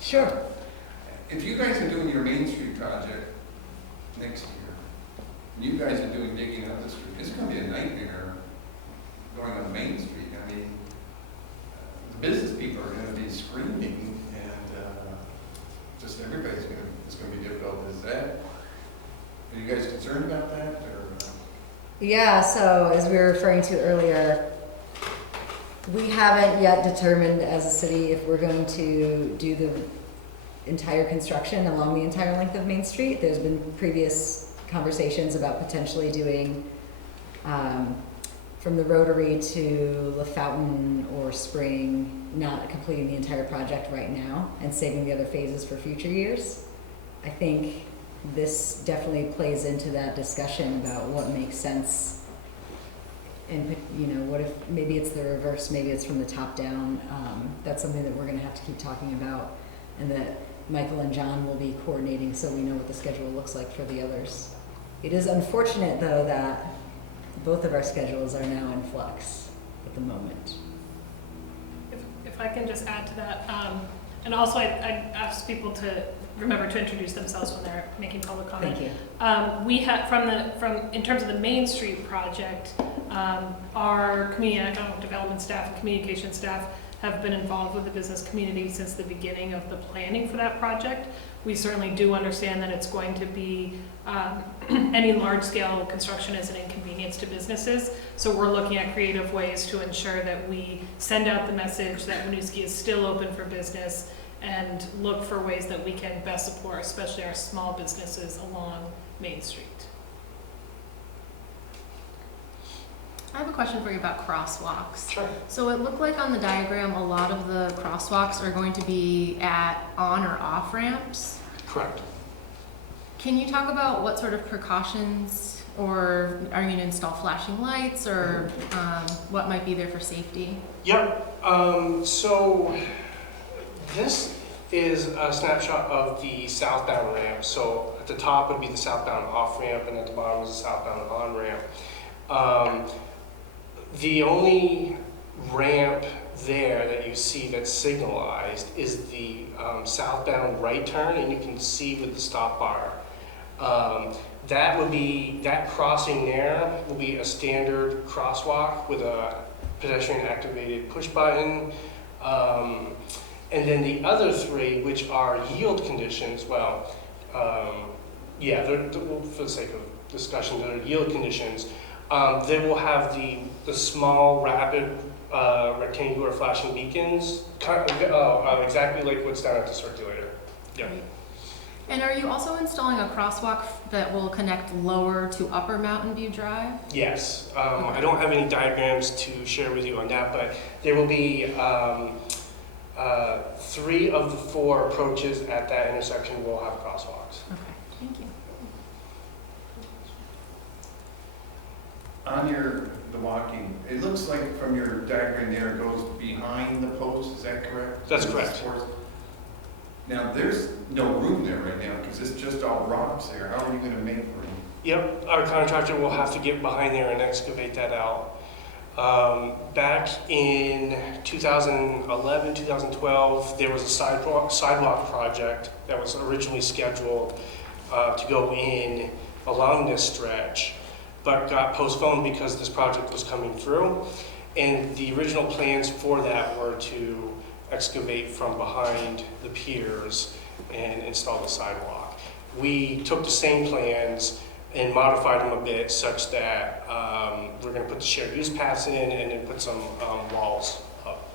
Sure. if you guys are doing your Main Street project next year, and you guys are doing digging up the street, it's going to be a nightmare going on Main Street. I mean, the business people are going to be screaming, and just everybody's going to, it's going to be difficult. Is that, are you guys concerned about that? Or? Yeah, so as we were referring to earlier, we haven't yet determined as a city if we're going to do the entire construction along the entire length of Main Street. There's been previous conversations about potentially doing from the Rotary to La Fountain or Spring, not completing the entire project right now and saving the other phases for future years. I think this definitely plays into that discussion about what makes sense. And, you know, what if maybe it's the reverse, maybe it's from the top down. That's something that we're going to have to keep talking about, and that Michael and John will be coordinating so we know what the schedule looks like for the others. It is unfortunate, though, that both of our schedules are now in flux at the moment. If I can just add to that, and also I ask people to remember to introduce themselves when they're making public comment. Thank you. We have in terms of the Main Street project, our community economic development staff and communication staff have been involved with the business community since the beginning of the planning for that project. We certainly do understand that it's going to be, any large-scale construction is an inconvenience to businesses. So we're looking at creative ways to ensure that we send out the message that Winooski is still open for business and look for ways that we can best support, especially our small businesses along Main Street. I have a question for you about crosswalks. Sure. So it looked like on the diagram, a lot of the crosswalks are going to be at on or off ramps. Correct. Can you talk about what sort of precautions, or are you going to install flashing lights, or what might be there for safety? Yep. So this is a snapshot of the southbound ramp. So at the top would be the southbound off ramp, and at the bottom is the southbound on ramp. The only ramp there that you see that's signalized is the southbound right turn, and you can see with the stop bar. That crossing there will be a standard crosswalk with a pedestrian activated push button. And then the other three, which are yield conditions, well, they're, for the sake of discussion, they're yield conditions. They will have the small, rapid, rectangular flashing beacons, exactly like what's down at the circulator. Yeah. Right. And are you also installing a crosswalk that will connect Lower to Upper Mountain View Drive? Yes. I don't have any diagrams to share with you on that, but there will be 3 of the 4 approaches at that intersection will have crosswalks. Okay, thank you. On the walking, it looks like from your diagram there, it goes behind the post, is that correct? That's correct. Now, there's no room there right now, because it's just all rocks there. How are you gonna make room? Yep, our contractor will have to get behind there and excavate that out. Back in 2011, 2012, there was a sidewalk project that was originally scheduled to go in along this stretch, but got postponed because this project was coming through. And the original plans for that were to excavate from behind the piers and install the sidewalk. We took the same plans and modified them a bit such that we're going to put the shared use paths in and then put some walls up.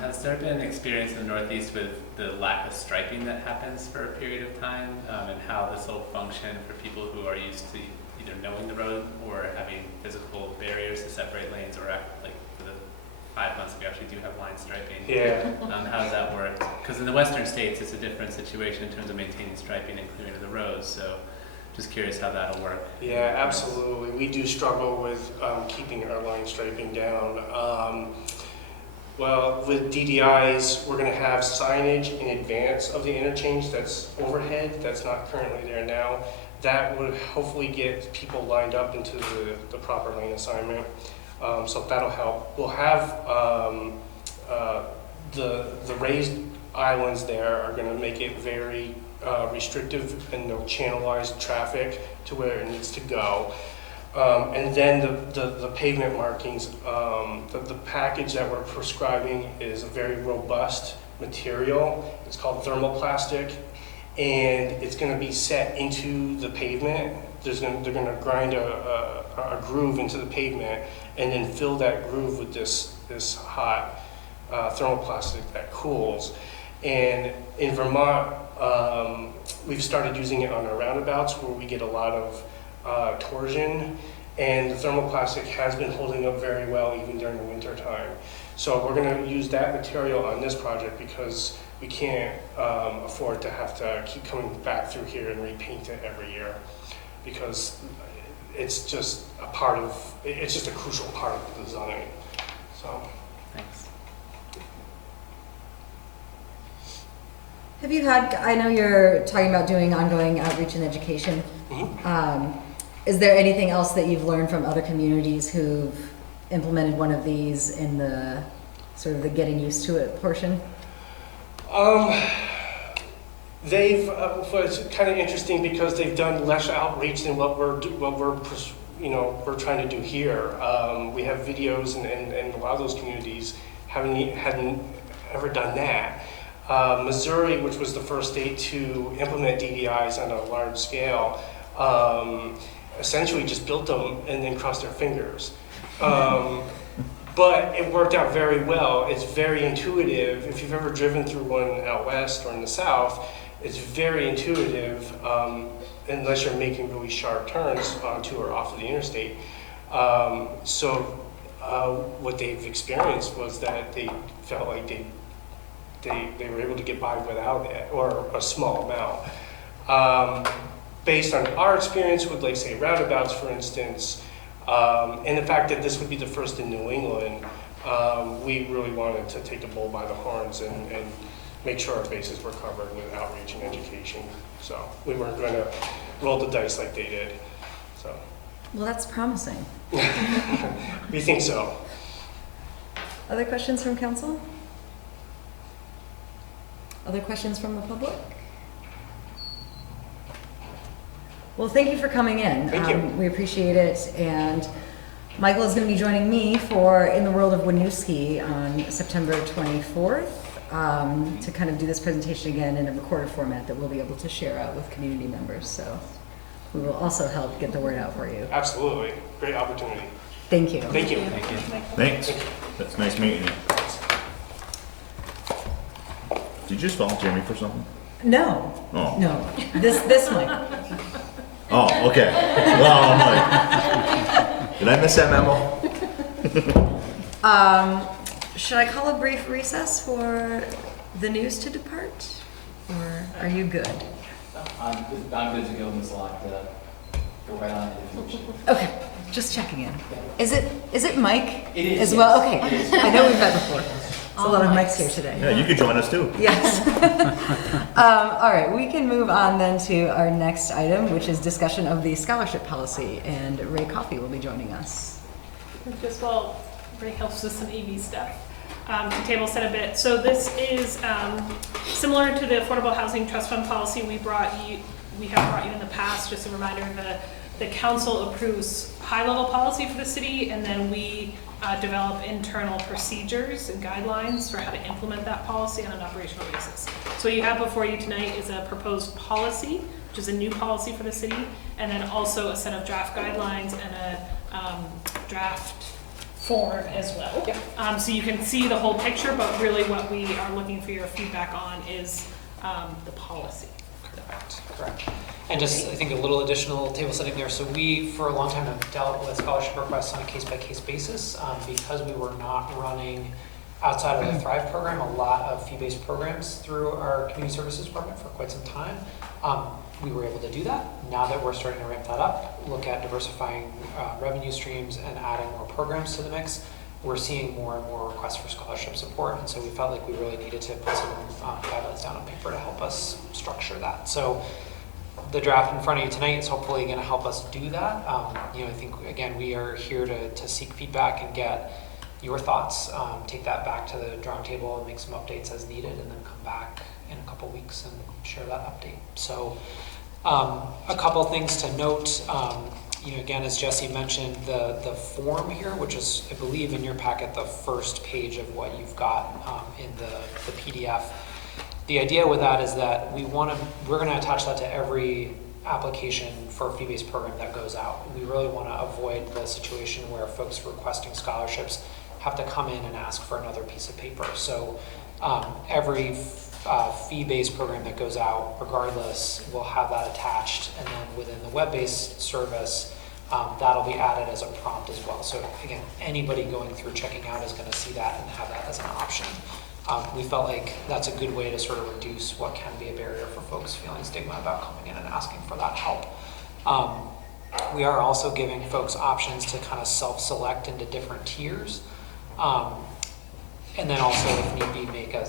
Has there been experience in the Northeast with the lack of striping that happens for a period of time, and how this will function for people who are used to either knowing the road or having physical barriers to separate lanes, or like for the 5 months we actually do have line striping? Yeah. How does that work? Because in the western states it's a different situation in terms of maintaining striping and clearing of the roads, so just curious how that'll work. Yeah, absolutely. We do struggle with keeping our line striping down. Well, with DDIs, we're going to have signage in advance of the interchange that's overhead, that's not currently there now. That would hopefully get people lined up into the proper lane assignment. So that'll help. We'll have the raised islands there are going to make it very restrictive, and they'll channelize traffic to where it needs to go. And then the pavement markings, the package that we're prescribing is a very robust material. It's called thermoplastic, and it's going to be set into the pavement. They're going to grind a groove into the pavement and then fill that groove with this hot thermoplastic that cools. And in Vermont, we've started using it on our roundabouts where we get a lot of torsion, and the thermoplastic has been holding up very well even during the winter time. So we're going to use that material on this project because we can't afford to have to keep coming back through here and repaint it every year, because it's just it's just a crucial part of the design. So Thanks. Have you had, I know you're talking about doing ongoing outreach and education. mm-hmm. Is there anything else that you've learned from other communities who've implemented one of these in the sort of the getting used to it portion? They've, it's kind of interesting because they've done less outreach than what we're we're trying to do here. We have videos, and a lot of those communities hadn't ever done that. Missouri, which was the first state to implement DDIs on a large scale, essentially just built them and then crossed their fingers. But it worked out very well. It's very intuitive. If you've ever driven through one out west or in the south, it's very intuitive, unless you're making really sharp turns onto or off of the interstate. What they've experienced was that they felt like they were able to get by without it, or a small amount. Based on our experience with, like, say, roundabouts, for instance, and the fact that this would be the first in New England, we really wanted to take the bull by the horns and make sure our bases were covered with outreach and education. So we weren't going to roll the dice like they did. So. Well, that's promising. We think so. Other questions from council? Other questions from the public? Well, thank you for coming in. Thank you. We appreciate it. And Michael is going to be joining me for In the World of Winooski on September 24th to kind of do this presentation again in a recorded format that we'll be able to share out with community members. So we will also help get the word out for you. Absolutely. Great opportunity. Thank you. Thank you. Thank you. Thanks. That's nice meeting you. Did you just volunteer me for something? No. Oh. No. This mic. Oh, okay. Well, I'm like, did I miss that memo? Should I call a brief recess for the news to depart? Or are you good? I'm good to go, Ms. Locke, go right on into the Okay, just checking in. Is it Mike? It is, as well? yes. Okay, It is. I know we've met before. There's a lot of mics here today. Yeah, you could join us too. Yes. All right, we can move on then to our next item, which is discussion of the scholarship policy, and Ray Coffey will be joining us. Just while Ray helps with some EV stuff, to table set a bit. So this is similar to the Affordable Housing Trust Fund policy we have brought you in the past. Just a reminder, the council approves high-level policy for the city, and then we develop internal procedures and guidelines for how to implement that policy on an operational basis. So what you have before you tonight is a proposed policy, which is a new policy for the city, and then also a set of draft guidelines and a draft form as well. Yep. So you can see the whole picture, but really what we are looking for your feedback on is the policy. Correct. And just, I think, a little additional table setting there. So we, for a long time, have dealt with scholarship requests on a case-by-case basis because we were not running, outside of the Thrive program, a lot of fee-based programs through our community services department for quite some time. We were able to do that. Now that we're starting to ramp that up, look at diversifying revenue streams and adding more programs to the mix, we're seeing more and more requests for scholarship support. And so we felt like we really needed to put some guidelines down on paper to help us structure that. So the draft in front of you tonight is hopefully going to help us do that. I think, again, we are here to seek feedback and get your thoughts, take that back to the drawing table and make some updates as needed, and then come back in a couple weeks and share that update. So a couple things to note, again, as Jesse mentioned, the form here, which is, I believe, in your packet, the first page of what you've got in the PDF. The idea with that is that we're going to attach that to every application for a fee-based program that goes out. We really want to avoid the situation where folks requesting scholarships have to come in and ask for another piece of paper. So every fee-based program that goes out, regardless, will have that attached, and then within the web-based service, that'll be added as a prompt as well. So again, anybody going through checking out is going to see that and have that as an option. We felt like that's a good way to sort of reduce what can be a barrier for folks feeling stigma about coming in and asking for that help. We are also giving folks options to kind of self-select into different tiers. And then also, if need be, make a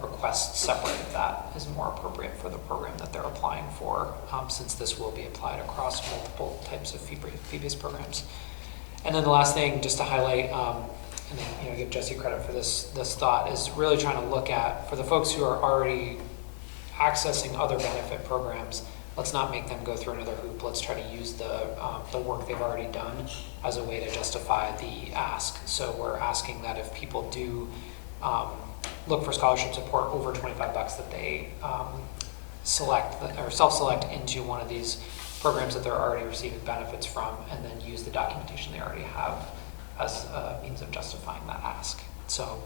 request separate if that is more appropriate for the program that they're applying for, since this will be applied across multiple types of fee-based programs. And then the last thing, just to highlight, and then give Jesse credit for this thought, is really trying to look at, for the folks who are already accessing other benefit programs, let's not make them go through another hoop. Let's try to use the work they've already done as a way to justify the ask. So we're asking that if people do look for scholarship support over $25, that they select or self-select into one of these programs that they're already receiving benefits from, and then use the documentation they already have as a means of justifying that ask. So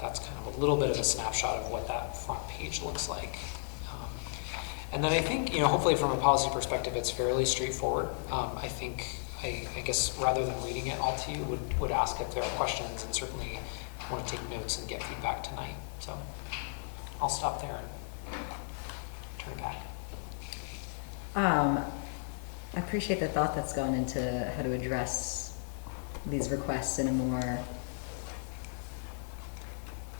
that's kind of a little bit of a snapshot of what that front page looks like. And then I think, hopefully from a policy perspective, it's fairly straightforward. I guess rather than reading it all to you, would ask if there are questions, and certainly want to take notes and get feedback tonight. So I'll stop there and turn it back. I appreciate the thought that's gone into how to address these requests in a more,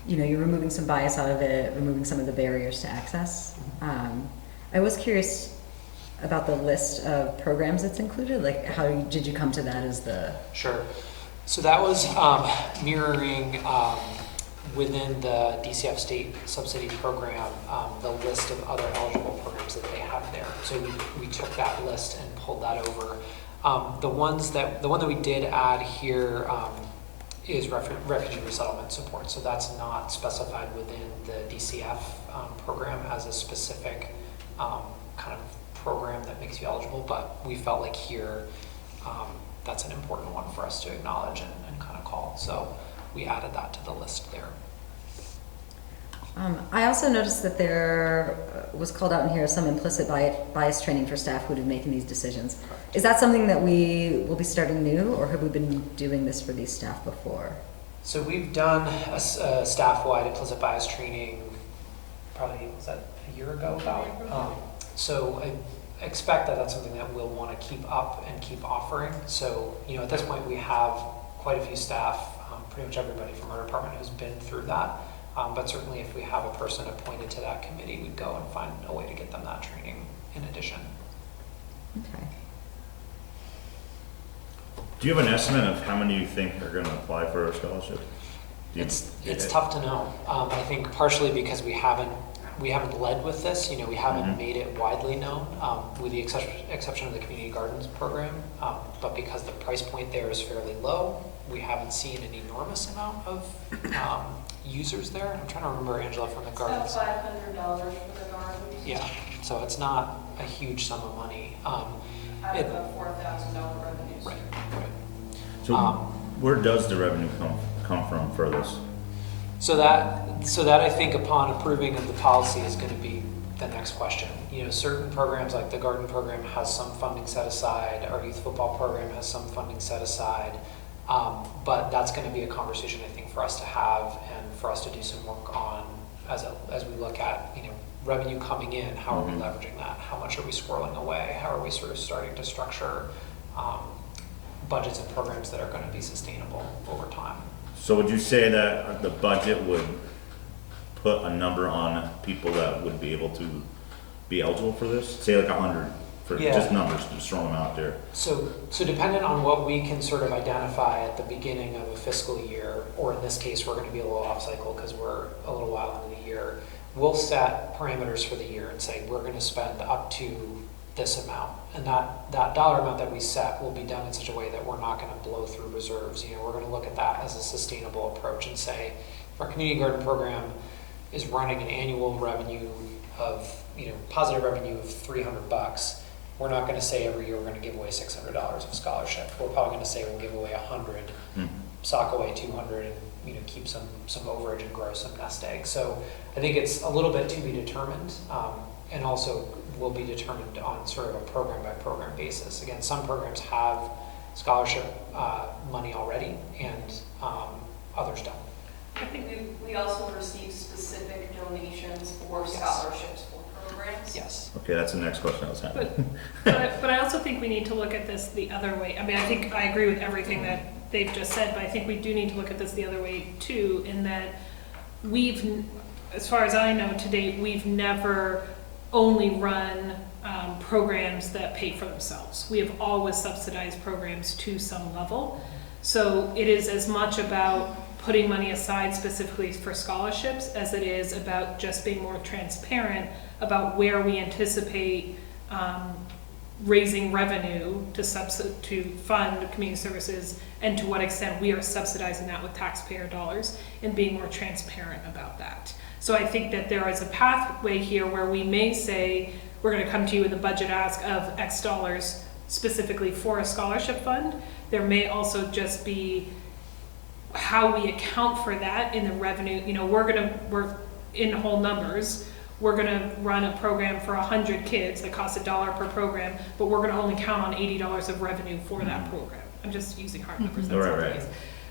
you're removing some bias out of it, removing some of the barriers to access. I was curious about the list of programs that's included. Like, how did you come to that as the? Sure. So that was mirroring within the DCF state subsidy program, the list of other eligible programs that they have there. So we took that list and pulled that over. The one that we did add here is refugee resettlement support. So that's not specified within the DCF program as a specific kind of program that makes you eligible, but we felt like here that's an important one for us to acknowledge and kind of call. So we added that to the list there. I also noticed that there was called out in here some implicit bias training for staff who would be making these decisions. Is that something that we will be starting new, or have we been doing this for these staff before? So we've done a staff-wide implicit bias training, probably, was that a year ago about? So I expect that that's something that we'll want to keep up and keep offering. So, at this point we have quite a few staff, pretty much everybody from our department who's been through that. But certainly if we have a person appointed to that committee, we'd go and find a way to get them that training in addition. Okay. Do you have an estimate of how many you think are going to apply for a scholarship? It's tough to know. I think partially because we haven't led with this. We haven't made it widely known, with the exception of the community gardens program. But because the price point there is fairly low, we haven't seen an enormous amount of users there. I'm trying to remember, Angela, from the gardens. It's about $500 for the gardens. Yeah, so it's not a huge sum of money. Out of a $4,000 revenue stream. Right. So where does the revenue come from for this? So that I think upon approving of the policy is going to be the next question. Certain programs like the garden program has some funding set aside. Our youth football program has some funding set aside. But that's going to be a conversation, I think, for us to have and for us to do some work on as we look at, revenue coming in. How are we leveraging that? How much are we squirreling away? How are we sort of starting to structure budgets and programs that are going to be sustainable over time? So would you say that the budget would put a number on people that would be able to be eligible for this? Say like 100 for just numbers, just throwing them out there. So dependent on what we can sort of identify at the beginning of a fiscal year, or in this case, we're going to be a little off cycle because we're a little while into the year, we'll set parameters for the year and say we're going to spend up to this amount. And that dollar amount that we set will be done in such a way that we're not going to blow through reserves. We're going to look at that as a sustainable approach and say, if our community garden program is running an annual revenue of, positive revenue of $300, we're not going to say every year we're going to give away $600 of scholarship. We're probably going to say we'll give away 100, sock away 200, and keep some overage and grow some nest eggs. So I think it's a little bit to be determined, and also will be determined on sort of a program by program basis. Again, some programs have scholarship money already, and others don't. I think we also receive specific donations for scholarships for programs. Yes. Okay, that's the next question I was having. But I also think we need to look at this the other way. I mean, I think I agree with everything that they've just said, but I think we do need to look at this the other way too, in that as far as I know to date, we've never only run programs that pay for themselves. We have always subsidized programs to some level. So it is as much about putting money aside specifically for scholarships as it is about just being more transparent about where we anticipate raising revenue to fund community services, and to what extent we are subsidizing that with taxpayer dollars, and being more transparent about that. So I think that there is a pathway here where we may say, we're gonna come to you with a budget ask of X dollars specifically for a scholarship fund. There may also just be how we account for that in the revenue. You know, we're in whole numbers. We're gonna run a program for 100 kids that costs $1 per program, but we're gonna only count on $80 of revenue for that program. I'm just using hard numbers. That's not the case.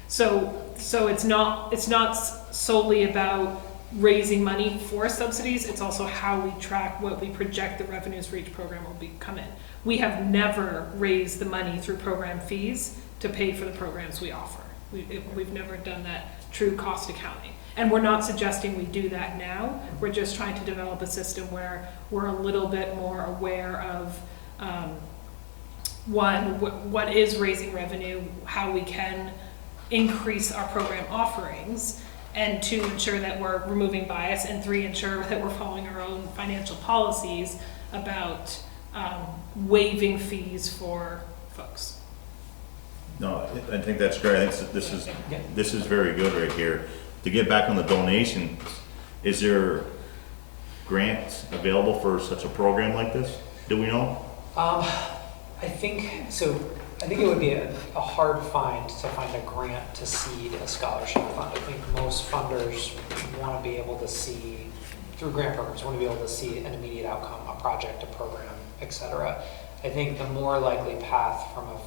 So it's not solely about raising money for subsidies. It's also how we track what we project the revenues for each program will come in. We have never raised the money through program fees to pay for the programs we offer. We've never done that true cost accounting. And we're not suggesting we do that now. We're just trying to develop a system where we're a little bit more aware of what is raising revenue, how we can increase our program offerings, and 2, ensure that we're removing bias, and 3, ensure that we're following our own financial policies about waiving fees for folks. No, I think that's great. I think this is very good right here. To get back on the donations, is there grants available for such a program like this? Do we know? I think it would be a hard find to find a grant to seed a scholarship fund. I think most funders want to be able to see, through grant programs, want to be able to see an immediate outcome, a project, a program, etc. I think the more likely path from a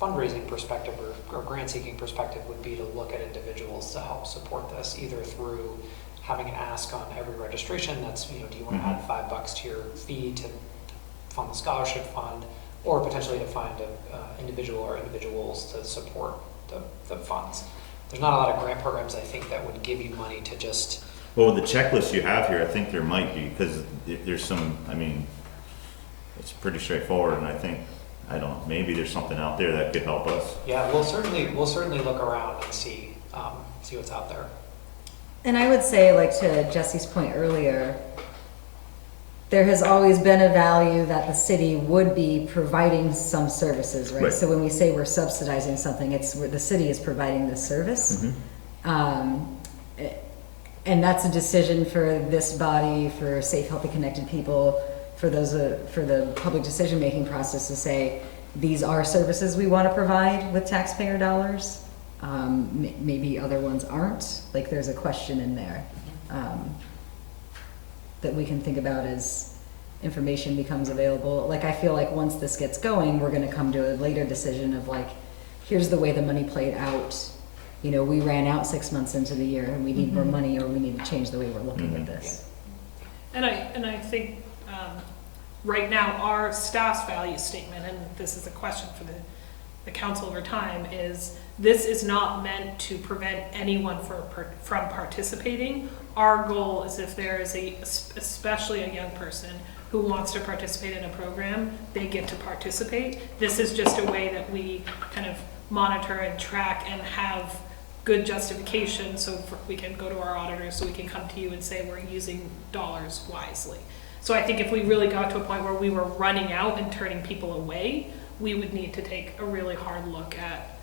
fundraising perspective or grant seeking perspective would be to look at individuals to help support this, either through having an ask on every registration. That's, do you want to add $5 to your fee to fund the scholarship fund, or potentially to find an individual or individuals to support the funds. There's not a lot of grant programs, I think, that would give you money to just... Well, with the checklist you have here, I think there might be, because there's some, it's pretty straightforward, and I don't know, maybe there's something out there that could help us. Yeah, we'll certainly look around and see what's out there. And I would say, like to Jesse's point earlier, there has always been a value that the city would be providing some services, right? Right. So when we say we're subsidizing something, it's where the city is providing the service. And that's a decision for this body, for safe, healthy, connected people, for those for the public decision-making process to say, these are services we want to provide with taxpayer dollars. Maybe other ones aren't. Like, there's a question in there that we can think about as information becomes available. Like, I feel like once this gets going, we're going to come to a later decision of like, here's the way the money played out. We ran out 6 months into the year and we need more money, or we need to change the way we're looking at this. And I think right now our staff's value statement, and this is a question for the council over time, is this is not meant to prevent anyone from participating. Our goal is, if there is especially a young person who wants to participate in a program, they get to participate. This is just a way that we kind of monitor and track and have good justification, so we can go to our auditors, so we can come to you and say we're using dollars wisely. So I think if we really got to a point where we were running out and turning people away, we would need to take a really hard look at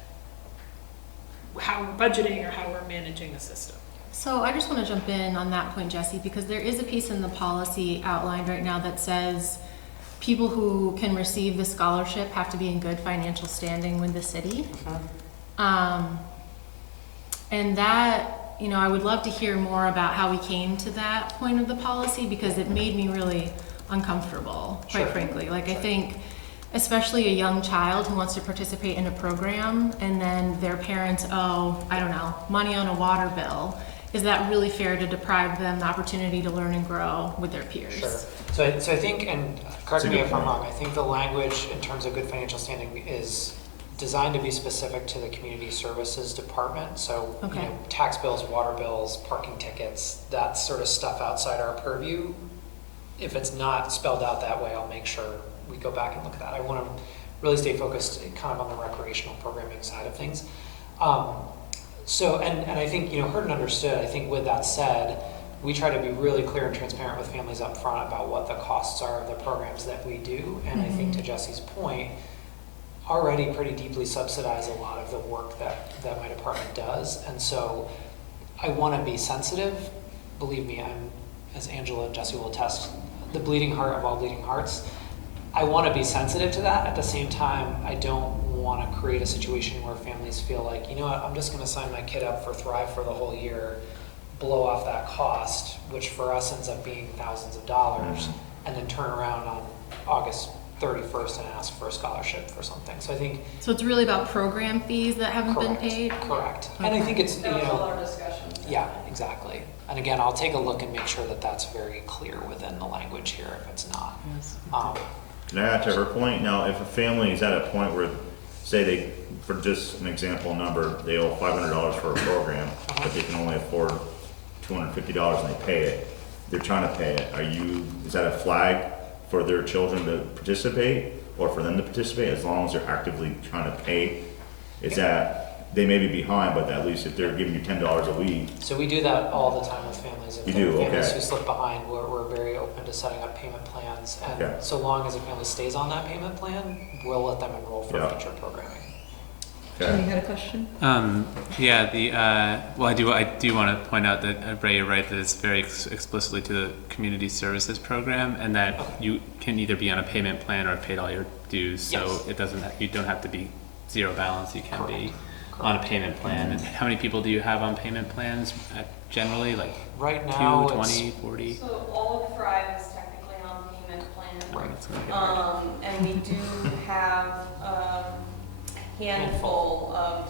how we're budgeting or how we're managing the system. So I just want to jump in on that point, Jesse, because there is a piece in the policy outlined right now that says people who can receive the scholarship have to be in good financial standing with the city. And that, I would love to hear more about how we came to that point of the policy, because it made me really uncomfortable, quite frankly. Like, I think especially a young child who wants to participate in a program and then their parents owe, money on a water bill. Is that really fair to deprive them the opportunity to learn and grow with their peers? Sure. So I think, and correct me if I'm wrong, I think the language in terms of good financial standing is designed to be specific to the community services department. So, tax bills, water bills, parking tickets, that sort of stuff outside our purview. If it's not spelled out that way, I'll make sure we go back and look at that. I want to really stay focused kind of on the recreational programming side of things. So, and I think, heard and understood. I think with that said, we try to be really clear and transparent with families up front about what the costs are of the programs that we do. And I think to Jesse's point, already pretty deeply subsidize a lot of the work that my department does. And so I want to be sensitive. Believe me, I'm, as Angela and Jesse will attest, the bleeding heart of all bleeding hearts. I want to be sensitive to that. At the same time, I don't want to create a situation where families feel like, you know what, I'm just going to sign my kid up for Thrive for the whole year, blow off that cost, which for us ends up being thousands of dollars, and then turn around on August 31st and ask for a scholarship for something. So I think... So it's really about program fees that haven't been paid? Correct. Okay. And I think it's, That was all our discussions. yeah, exactly. And again, I'll take a look and make sure that that's very clear within the language here if it's not. Can I add to her point? Now, if a family is at a point where, say they, for just an example number, they owe $500 for a program, but they can only afford $250 and they pay it, they're trying to pay it, is that a flag for their children to participate or for them to participate as long as they're actively trying to pay? Is that, they may be behind, but at least if they're giving you $10 a week. So we do that all the time with families. If You there are do, families okay. who slip behind, we're very open to setting up payment plans. And Okay. so long as a family stays on that payment plan, we'll let them enroll for Yeah. future programming. Okay. You had a question? Well, I do want to point out that Ray, you're right, that it's very explicitly to the community services program, and that you can either be on a payment plan or have paid all your dues. So Yes. it doesn't, you don't have to be zero balance. You can be Correct. on a payment plan. And how many people do you have on payment plans generally? Like Right now, 2, it's 20, 40? So all of Thrive is technically on payment plan. Right. That's gonna get hard. And we do have a handful of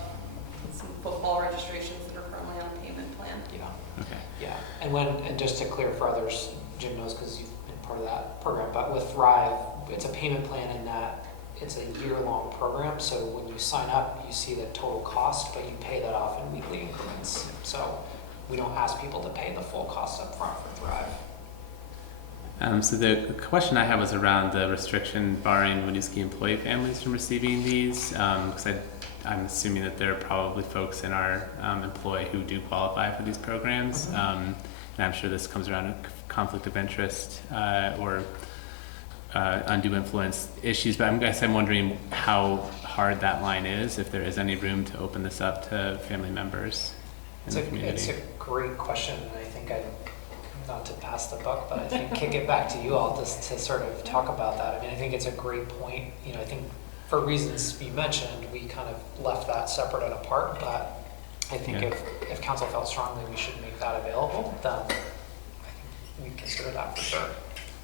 some football registrations that are currently on payment plan. Yeah. Okay. Yeah, and just to clear for others, Jim knows because you've been part of that program, but with Thrive, it's a payment plan in that it's a year-long program, so when you sign up, you see the total cost, but you pay that off in weekly increments. So we don't ask people to pay the full cost up front for Thrive. So the question I have was around the restriction barring Winooski employee families from receiving these, because I'm assuming that there are probably folks in our employ who do qualify for these programs, and I'm sure this comes around a conflict of interest or undue influence issues, but I'm wondering how hard that line is, if there is any room to open this up to family members in the community. It's a great question, and I think not to pass the buck, but I think kick it back to you all just to sort of talk about that. I mean, I think it's a great point. You know, I think for reasons you mentioned, we kind of left that separate and apart, but I think if council felt strongly we should make that available, then I think we'd consider that for sure.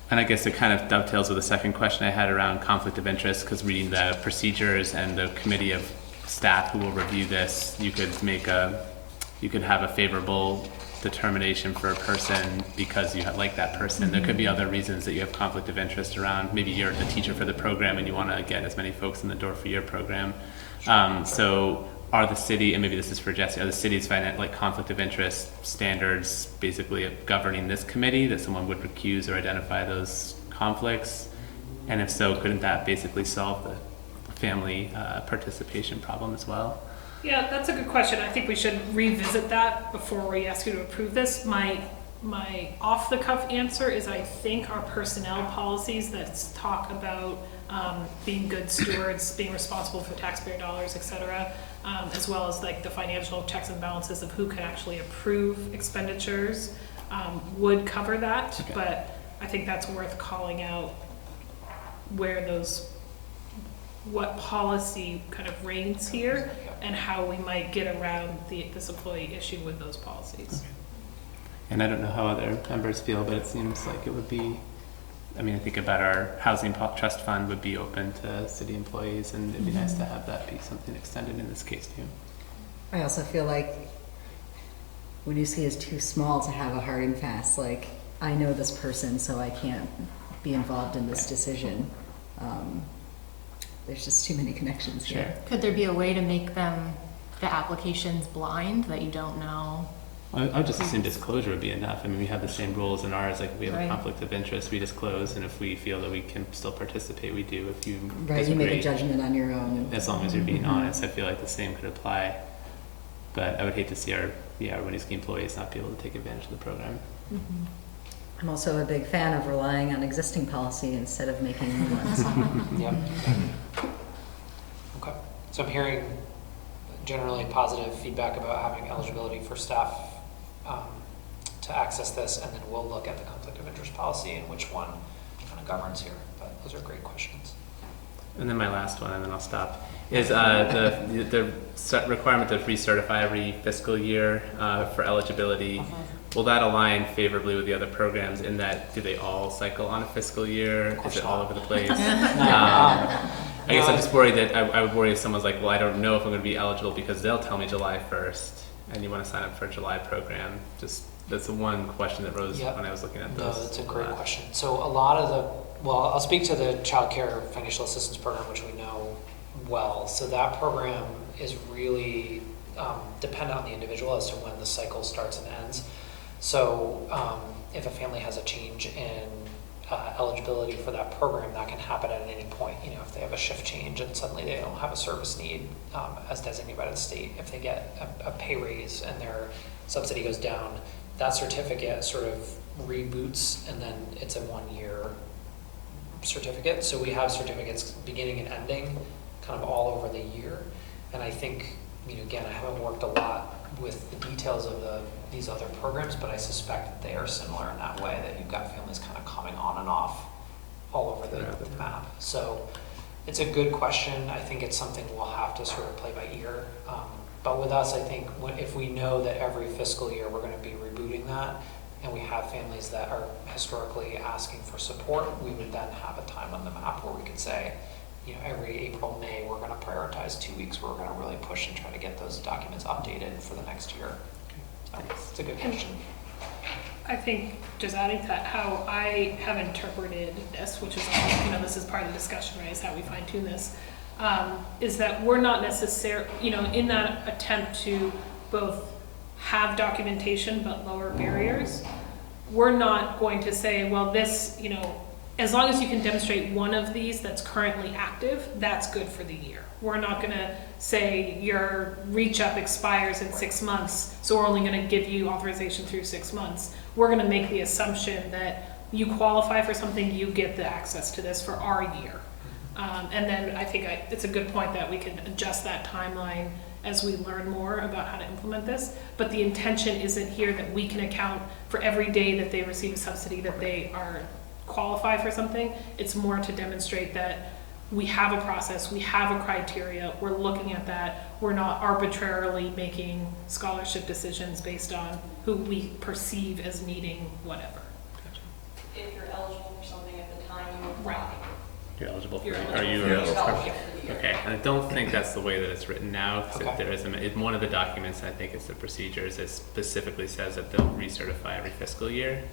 And I guess it kind of dovetails with the second question I had around conflict of interest, because reading the procedures and the committee of staff who will review this, you could have a favorable determination for a person because you like that person. There could be other reasons that you have conflict of interest around. Maybe you're the teacher for the program and you want to get as many folks in the door for your program. So are the city, and maybe this is for Jesse, are the city's conflict of interest standards basically governing this committee, that someone would recuse or identify those conflicts? And if so, couldn't that basically solve the family participation problem as well? Yeah, that's a good question. I think we should revisit that before we ask you to approve this. My off-the-cuff answer is I think our personnel policies that talk about being good stewards, being responsible for taxpayer dollars, et cetera, as well as like the financial checks and balances of who can actually approve expenditures, would cover that. Okay. But I think that's worth calling out what policy kind of reigns here and how we might get around this employee issue with those policies. And I don't know how other members feel, but it seems like it would be, I mean, I think about our housing trust fund would be open to city employees, and it'd be nice to have that be something extended in this case too. I also feel like Winooski is too small to have a hard and fast, like, I know this person, so I can't be involved in this decision. There's just too many connections here. Could there be a way to make the applications blind, that you don't know? I would just assume disclosure would be enough. I mean, we have the same rules in ours, like we have a Right. conflict of interest, we disclose, and if we feel that we can still participate, we do. If you Right, you make a disagree, judgment on your own. as long as you're being honest, I feel like the same could apply. But I would hate to see our Winooski employees not be able to take advantage of the program. I'm also a big fan of relying on existing policy instead of making new ones. Yep. Okay, so I'm hearing generally positive feedback about having eligibility for staff to access this, and then we'll look at the conflict of interest policy and which one kind of governs here. But those are great questions. And then my last one, and then I'll stop, is the requirement to recertify every fiscal year for eligibility. Will that align favorably with the other programs in that, do they all cycle on a fiscal year? Is it all over the place? I guess I'm just worried that I would worry if someone's like, well, I don't know if I'm going to be eligible because they'll tell me July 1st, and you want to sign up for a July program. Just that's the one question that rose when I was looking at those. No, that's a great question. So a lot of well, I'll speak to the Child Care Financial Assistance Program, which we know well. So that program is really dependent on the individual as to when the cycle starts and ends. So if a family has a change in eligibility for that program, that can happen at any point. You know, if they have a shift change and suddenly they don't have a service need as designated by the state, if they get a pay raise and their subsidy goes down, that certificate sort of reboots, and then it's a 1-year certificate. So we have certificates beginning and ending kind of all over the year. And I think, you know, again, I haven't worked a lot with the details of these other programs, but I suspect that they are similar in that way, that you've got families kind of coming on and off all over the map. So it's a good question. I think it's something we'll have to sort of play by ear. But with us, I think if we know that every fiscal year we're going to be rebooting that, and we have families that are historically asking for support, we would then have a time on the map where we could say, you know, every April, May, we're going to prioritize 2 weeks where we're going to really push and try to get those documents updated for the next year. So it's a good question. I think, just adding to that, how I have interpreted this, which is, you know, this is part of the discussion, right, is how we fine tune this, is that we're not necessarily, you know, in that attempt to both have documentation but lower barriers, we're not going to say, well, this, you know, as long as you can demonstrate one of these that's currently active, that's good for the year. We're not going to say your reach up expires in 6 months, so we're only going to give you authorization through 6 months. We're going to make the assumption that you qualify for something, you get the access to this for our year. And then I think it's a good point that we can adjust that timeline as we learn more about how to implement this. But the intention isn't here that we can account for every day that they receive a subsidy that they are qualify for something. It's more to demonstrate that we have a process, we have a criteria, we're looking at that, we're not arbitrarily making scholarship decisions based on who we perceive as needing whatever. If you're eligible for something at the time you apply. Right. You're eligible for You're it. Are you eligible eligible? for the year. Okay, and I don't think that's the way that it's written now, because Okay. there is in one of the documents, I think it's the procedures, it specifically says that they'll recertify every fiscal year.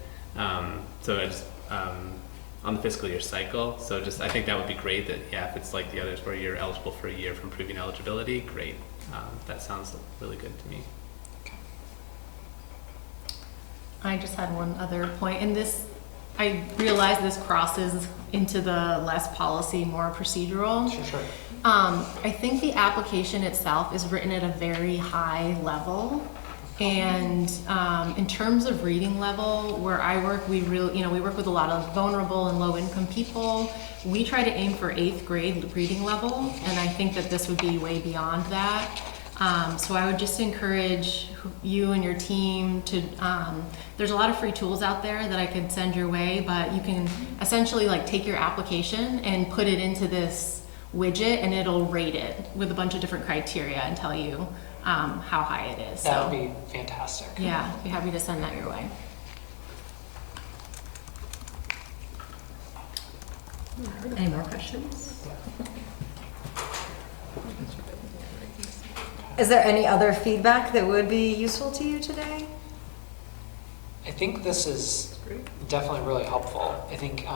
So it's on the fiscal year cycle. So just, I think that would be great that, yeah, if it's like the others where you're eligible for a year from proving eligibility, great. That sounds really good to me. I just had one other point, and this, I realize this crosses into the less policy, more procedural. Sure. I think the application itself is written at a very high level. And in terms of reading level, where I work, we really, we work with a lot of vulnerable and low income people. We try to aim for 8th grade reading level, and I think that this would be way beyond that. So I would just encourage you and your team to, there's a lot of free tools out there that I could send your way, but you can essentially like take your application and put it into this widget and it'll rate it with a bunch of different criteria and tell you how high it is. That would be fantastic. Yeah, I'd be happy to send that your way. Any more questions? Is there any other feedback that would be useful to you today? I think this is definitely really helpful. I think,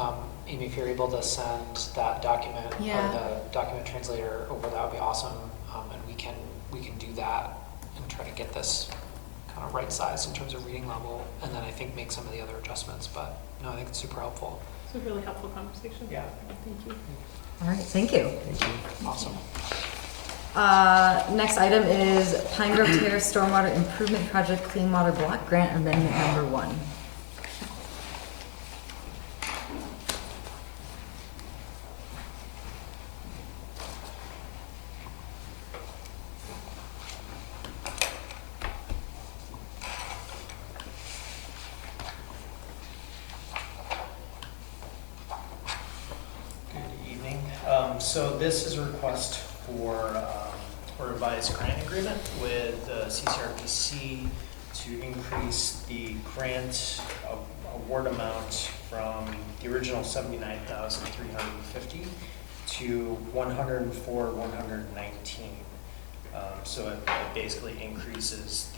Amy, if you're able to send that document or the document translator over, that would be awesome. And we can do that and try to get this kind of right sized in terms of reading level, and then I think make some of the other adjustments. But no, I think it's super helpful. It's a really helpful conversation. Yeah. Thank you. All right, thank you. Awesome. Next item is Pine Grove Terrace Stormwater Improvement Project Clean Water Block Grant Amendment number 1. So this is a request for a revised grant agreement with the CCRPC to increase the grant award amount from the original $79,350 to $104,119. So it basically increases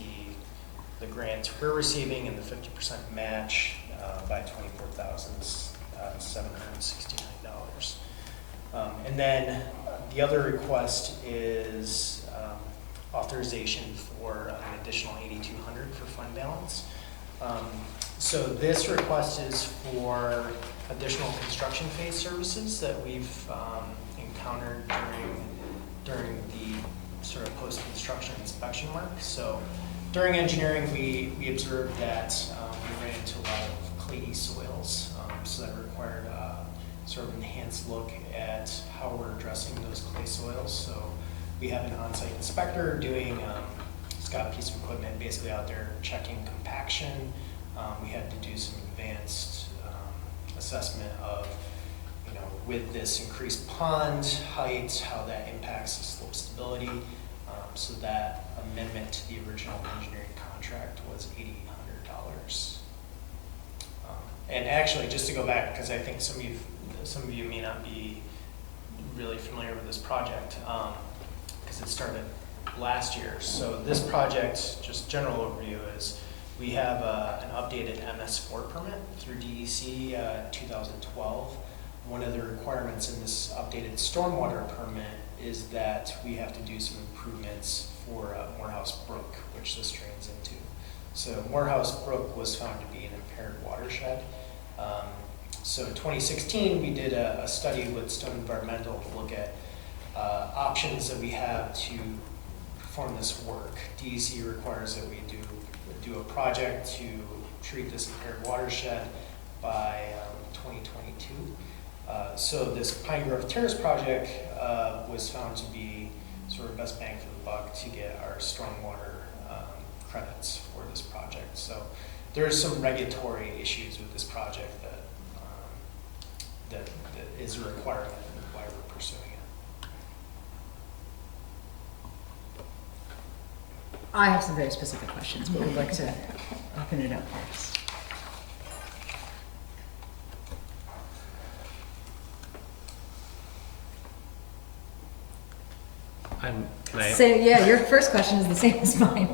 the grant we're receiving and the 50% match by $24,769. And then the other request is authorization for an additional $8,200 for fund balance. So this request is for additional construction phase services that we've encountered during the sort of post-construction inspection work. So during engineering, we observed that we ran into a lot of clayey soils, so that required sort of enhanced look at how we're addressing those clay soils. So we have an on-site inspector doing, he's got a piece of equipment basically out there checking compaction. We had to do some advanced assessment of, with this increased pond height, how that impacts the slope stability. So that amendment to the original engineering contract was $8,800. And actually, just to go back, because I think some of you may not be really familiar with this project, because it started last year. So this project, just general overview, is we have an updated MS4 permit through DEC 2012. One of the requirements in this updated stormwater permit is that we have to do some improvements for Morehouse Brook, which this drains into. So Morehouse Brook was found to be an impaired watershed. So in 2016, we did a study with Stone Environmental to look at options that we have to perform this work. DEC requires that we do a project to treat this impaired watershed by 2022. So this Pine Grove Terrace project was found to be sort of best bang for the buck to get our stormwater credits for this project. So there are some regulatory issues with this project that is a requirement and why we're pursuing it. I have some very specific questions, but we'd like to open it up first. So, yeah, your first question is the same as mine.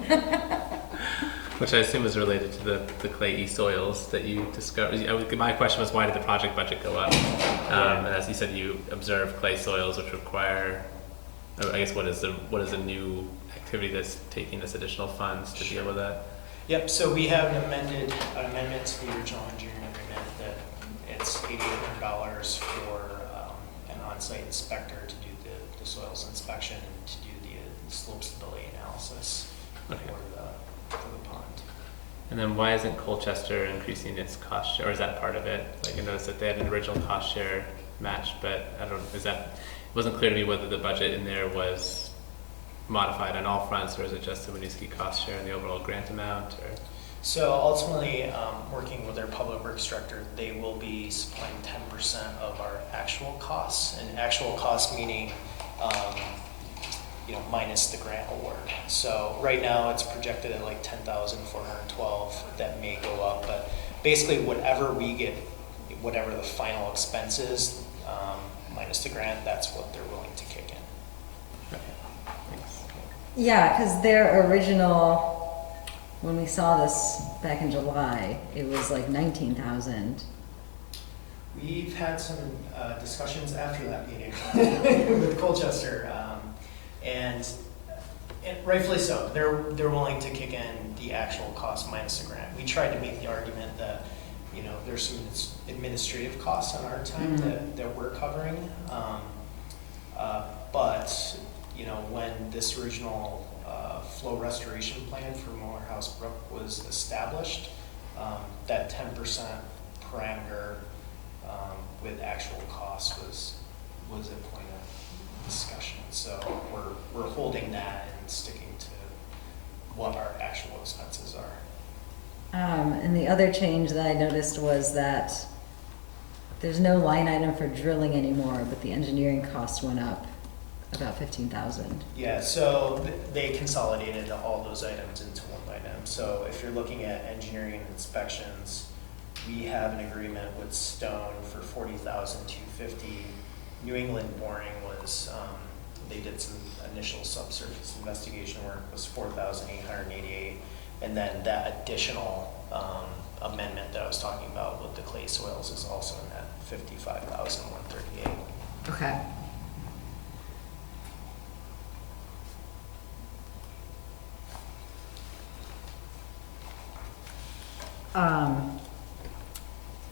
Which I assume is related to the clayey soils that you discovered. My question was, why did the project budget go up? And as you said, you observe clay soils, which require, I guess, what is a new activity that's taking this additional funds to deal with that? Yep, so we have an amendment to the original engineering agreement that it's $8,800 for an on-site inspector to do the soils inspection and to do the slope stability analysis for the pond. And then why isn't Colchester increasing its cost share, or is that part of it? Like, I noticed that they had an original cost share match, but I don't, it wasn't clear to me whether the budget in there was modified on all fronts, or is it just the Winooski cost share and the overall grant amount? Or? So ultimately, working with their public works director, they will be supplying 10% of our actual costs, and actual costs meaning minus the grant award. So right now it's projected at like $10,412. That may go up, but basically whatever we get, whatever the final expense is, minus the grant, that's what they're willing to kick in. Okay. Thanks. Yeah, because their original, when we saw this back in July, it was like 19,000. We've had some discussions after that meeting with Colchester, and rightfully so. They're willing to kick in the actual cost minus the grant. We tried to make the argument that there's some administrative costs on our time that we're covering, but when this original flow restoration plan for Morehouse Brook was established, that 10% parameter with actual costs was a point of discussion. So we're holding that and sticking to what our actual expenses are. And the other change that I noticed was that There's no line item for drilling anymore, but the engineering cost went up about 15,000. Yeah, so they consolidated all those items into one line item. So if you're looking at engineering and inspections, we have an agreement with Stone for $40,250. New England Boring was, they did some initial subsurface investigation work, was $4,888. And then that additional amendment that I was talking about with the clay soils is also in that $55,138. Okay.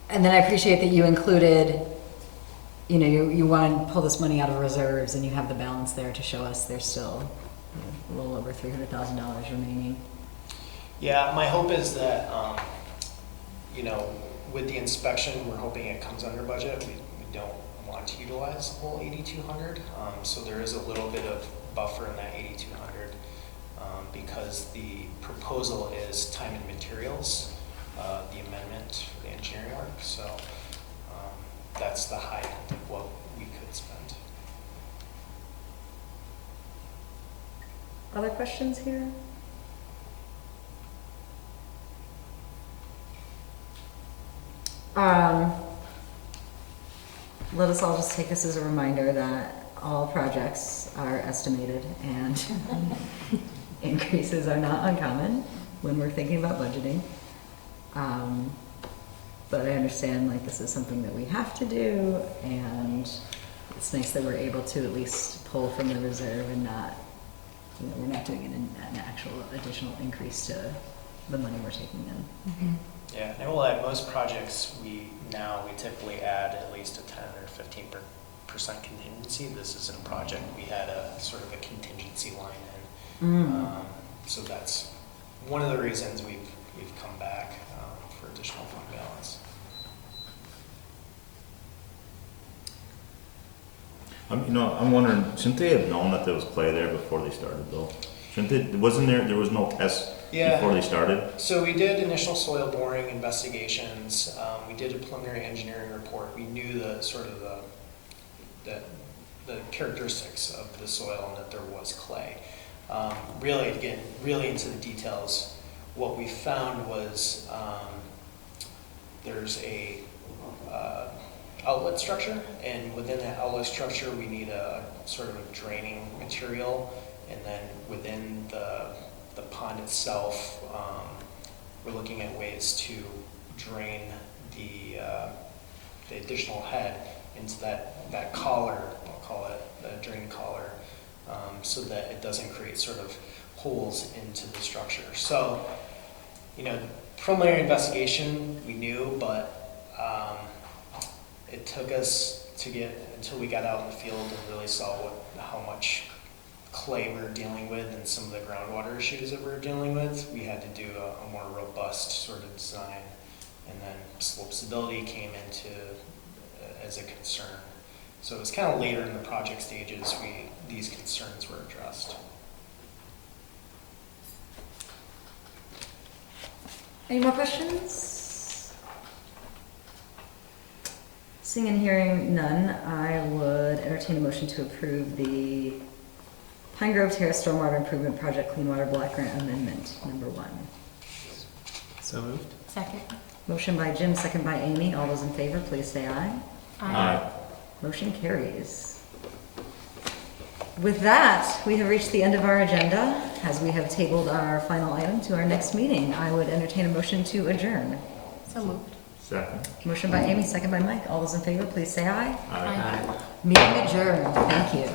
And then I appreciate that you included, you know, you want to pull this money out of reserves and you have the balance there to show us there's still a little over $300,000 remaining. Yeah, my hope is that, you know, with the inspection, we're hoping it comes under budget. We don't want to utilize the whole 8,200, so there is a little bit of buffer in that 8,200 because the proposal is time and materials, the amendment for the engineering work. So that's the high end of what we could spend. Other questions here? Let us all just take this as a reminder that all projects are estimated and increases are not uncommon when we're thinking about budgeting. But I understand like this is something that we have to do, and it's nice that we're able to at least pull from the reserve and not, you know, we're not doing an actual additional increase to the money we're taking in. Mm-hmm. Yeah, and we'll add most projects we typically add at least a 10 or 15% contingency. This isn't a project we had a sort of a contingency line in. So that's one of the reasons we've come back for additional fund balance. You know, I'm wondering, shouldn't they have known that there was clay there before they started though? Shouldn't they, there was no test before they started? So we did initial soil boring investigations. We did a preliminary engineering report. We knew the sort of the characteristics of the soil and that there was clay. Really, to get really into the details, what we found was there's a outlet structure, and within that outlet structure we need a sort of a draining material, and then within the pond itself we're looking at ways to drain the additional head into that collar, I'll call it the drain collar, so that it doesn't create sort of holes into the structure. So, you know, preliminary investigation we knew, but it took us to get until we got out in the field and really saw how much clay we were dealing with and some of the groundwater issues that we were dealing with. We had to do a more robust sort of design, and then slope stability came into as a concern. So it was kind of later in the project stages these concerns were addressed. Any more questions? Seeing and hearing none, I would entertain a motion to approve the Pine Grove Terrace Stormwater Improvement Project Clean Water Block Grant Amendment number 1. So moved. Second. Motion by Jim, second by Amy. All those in favor, please say aye. Aye. Motion carries. With that, we have reached the end of our agenda, as we have tabled our final item to our next meeting. I would entertain a motion to adjourn. So moved. Second. Motion by Amy, second by Mike. All those in favor, please say aye. Aye. Meeting adjourned. Thank you.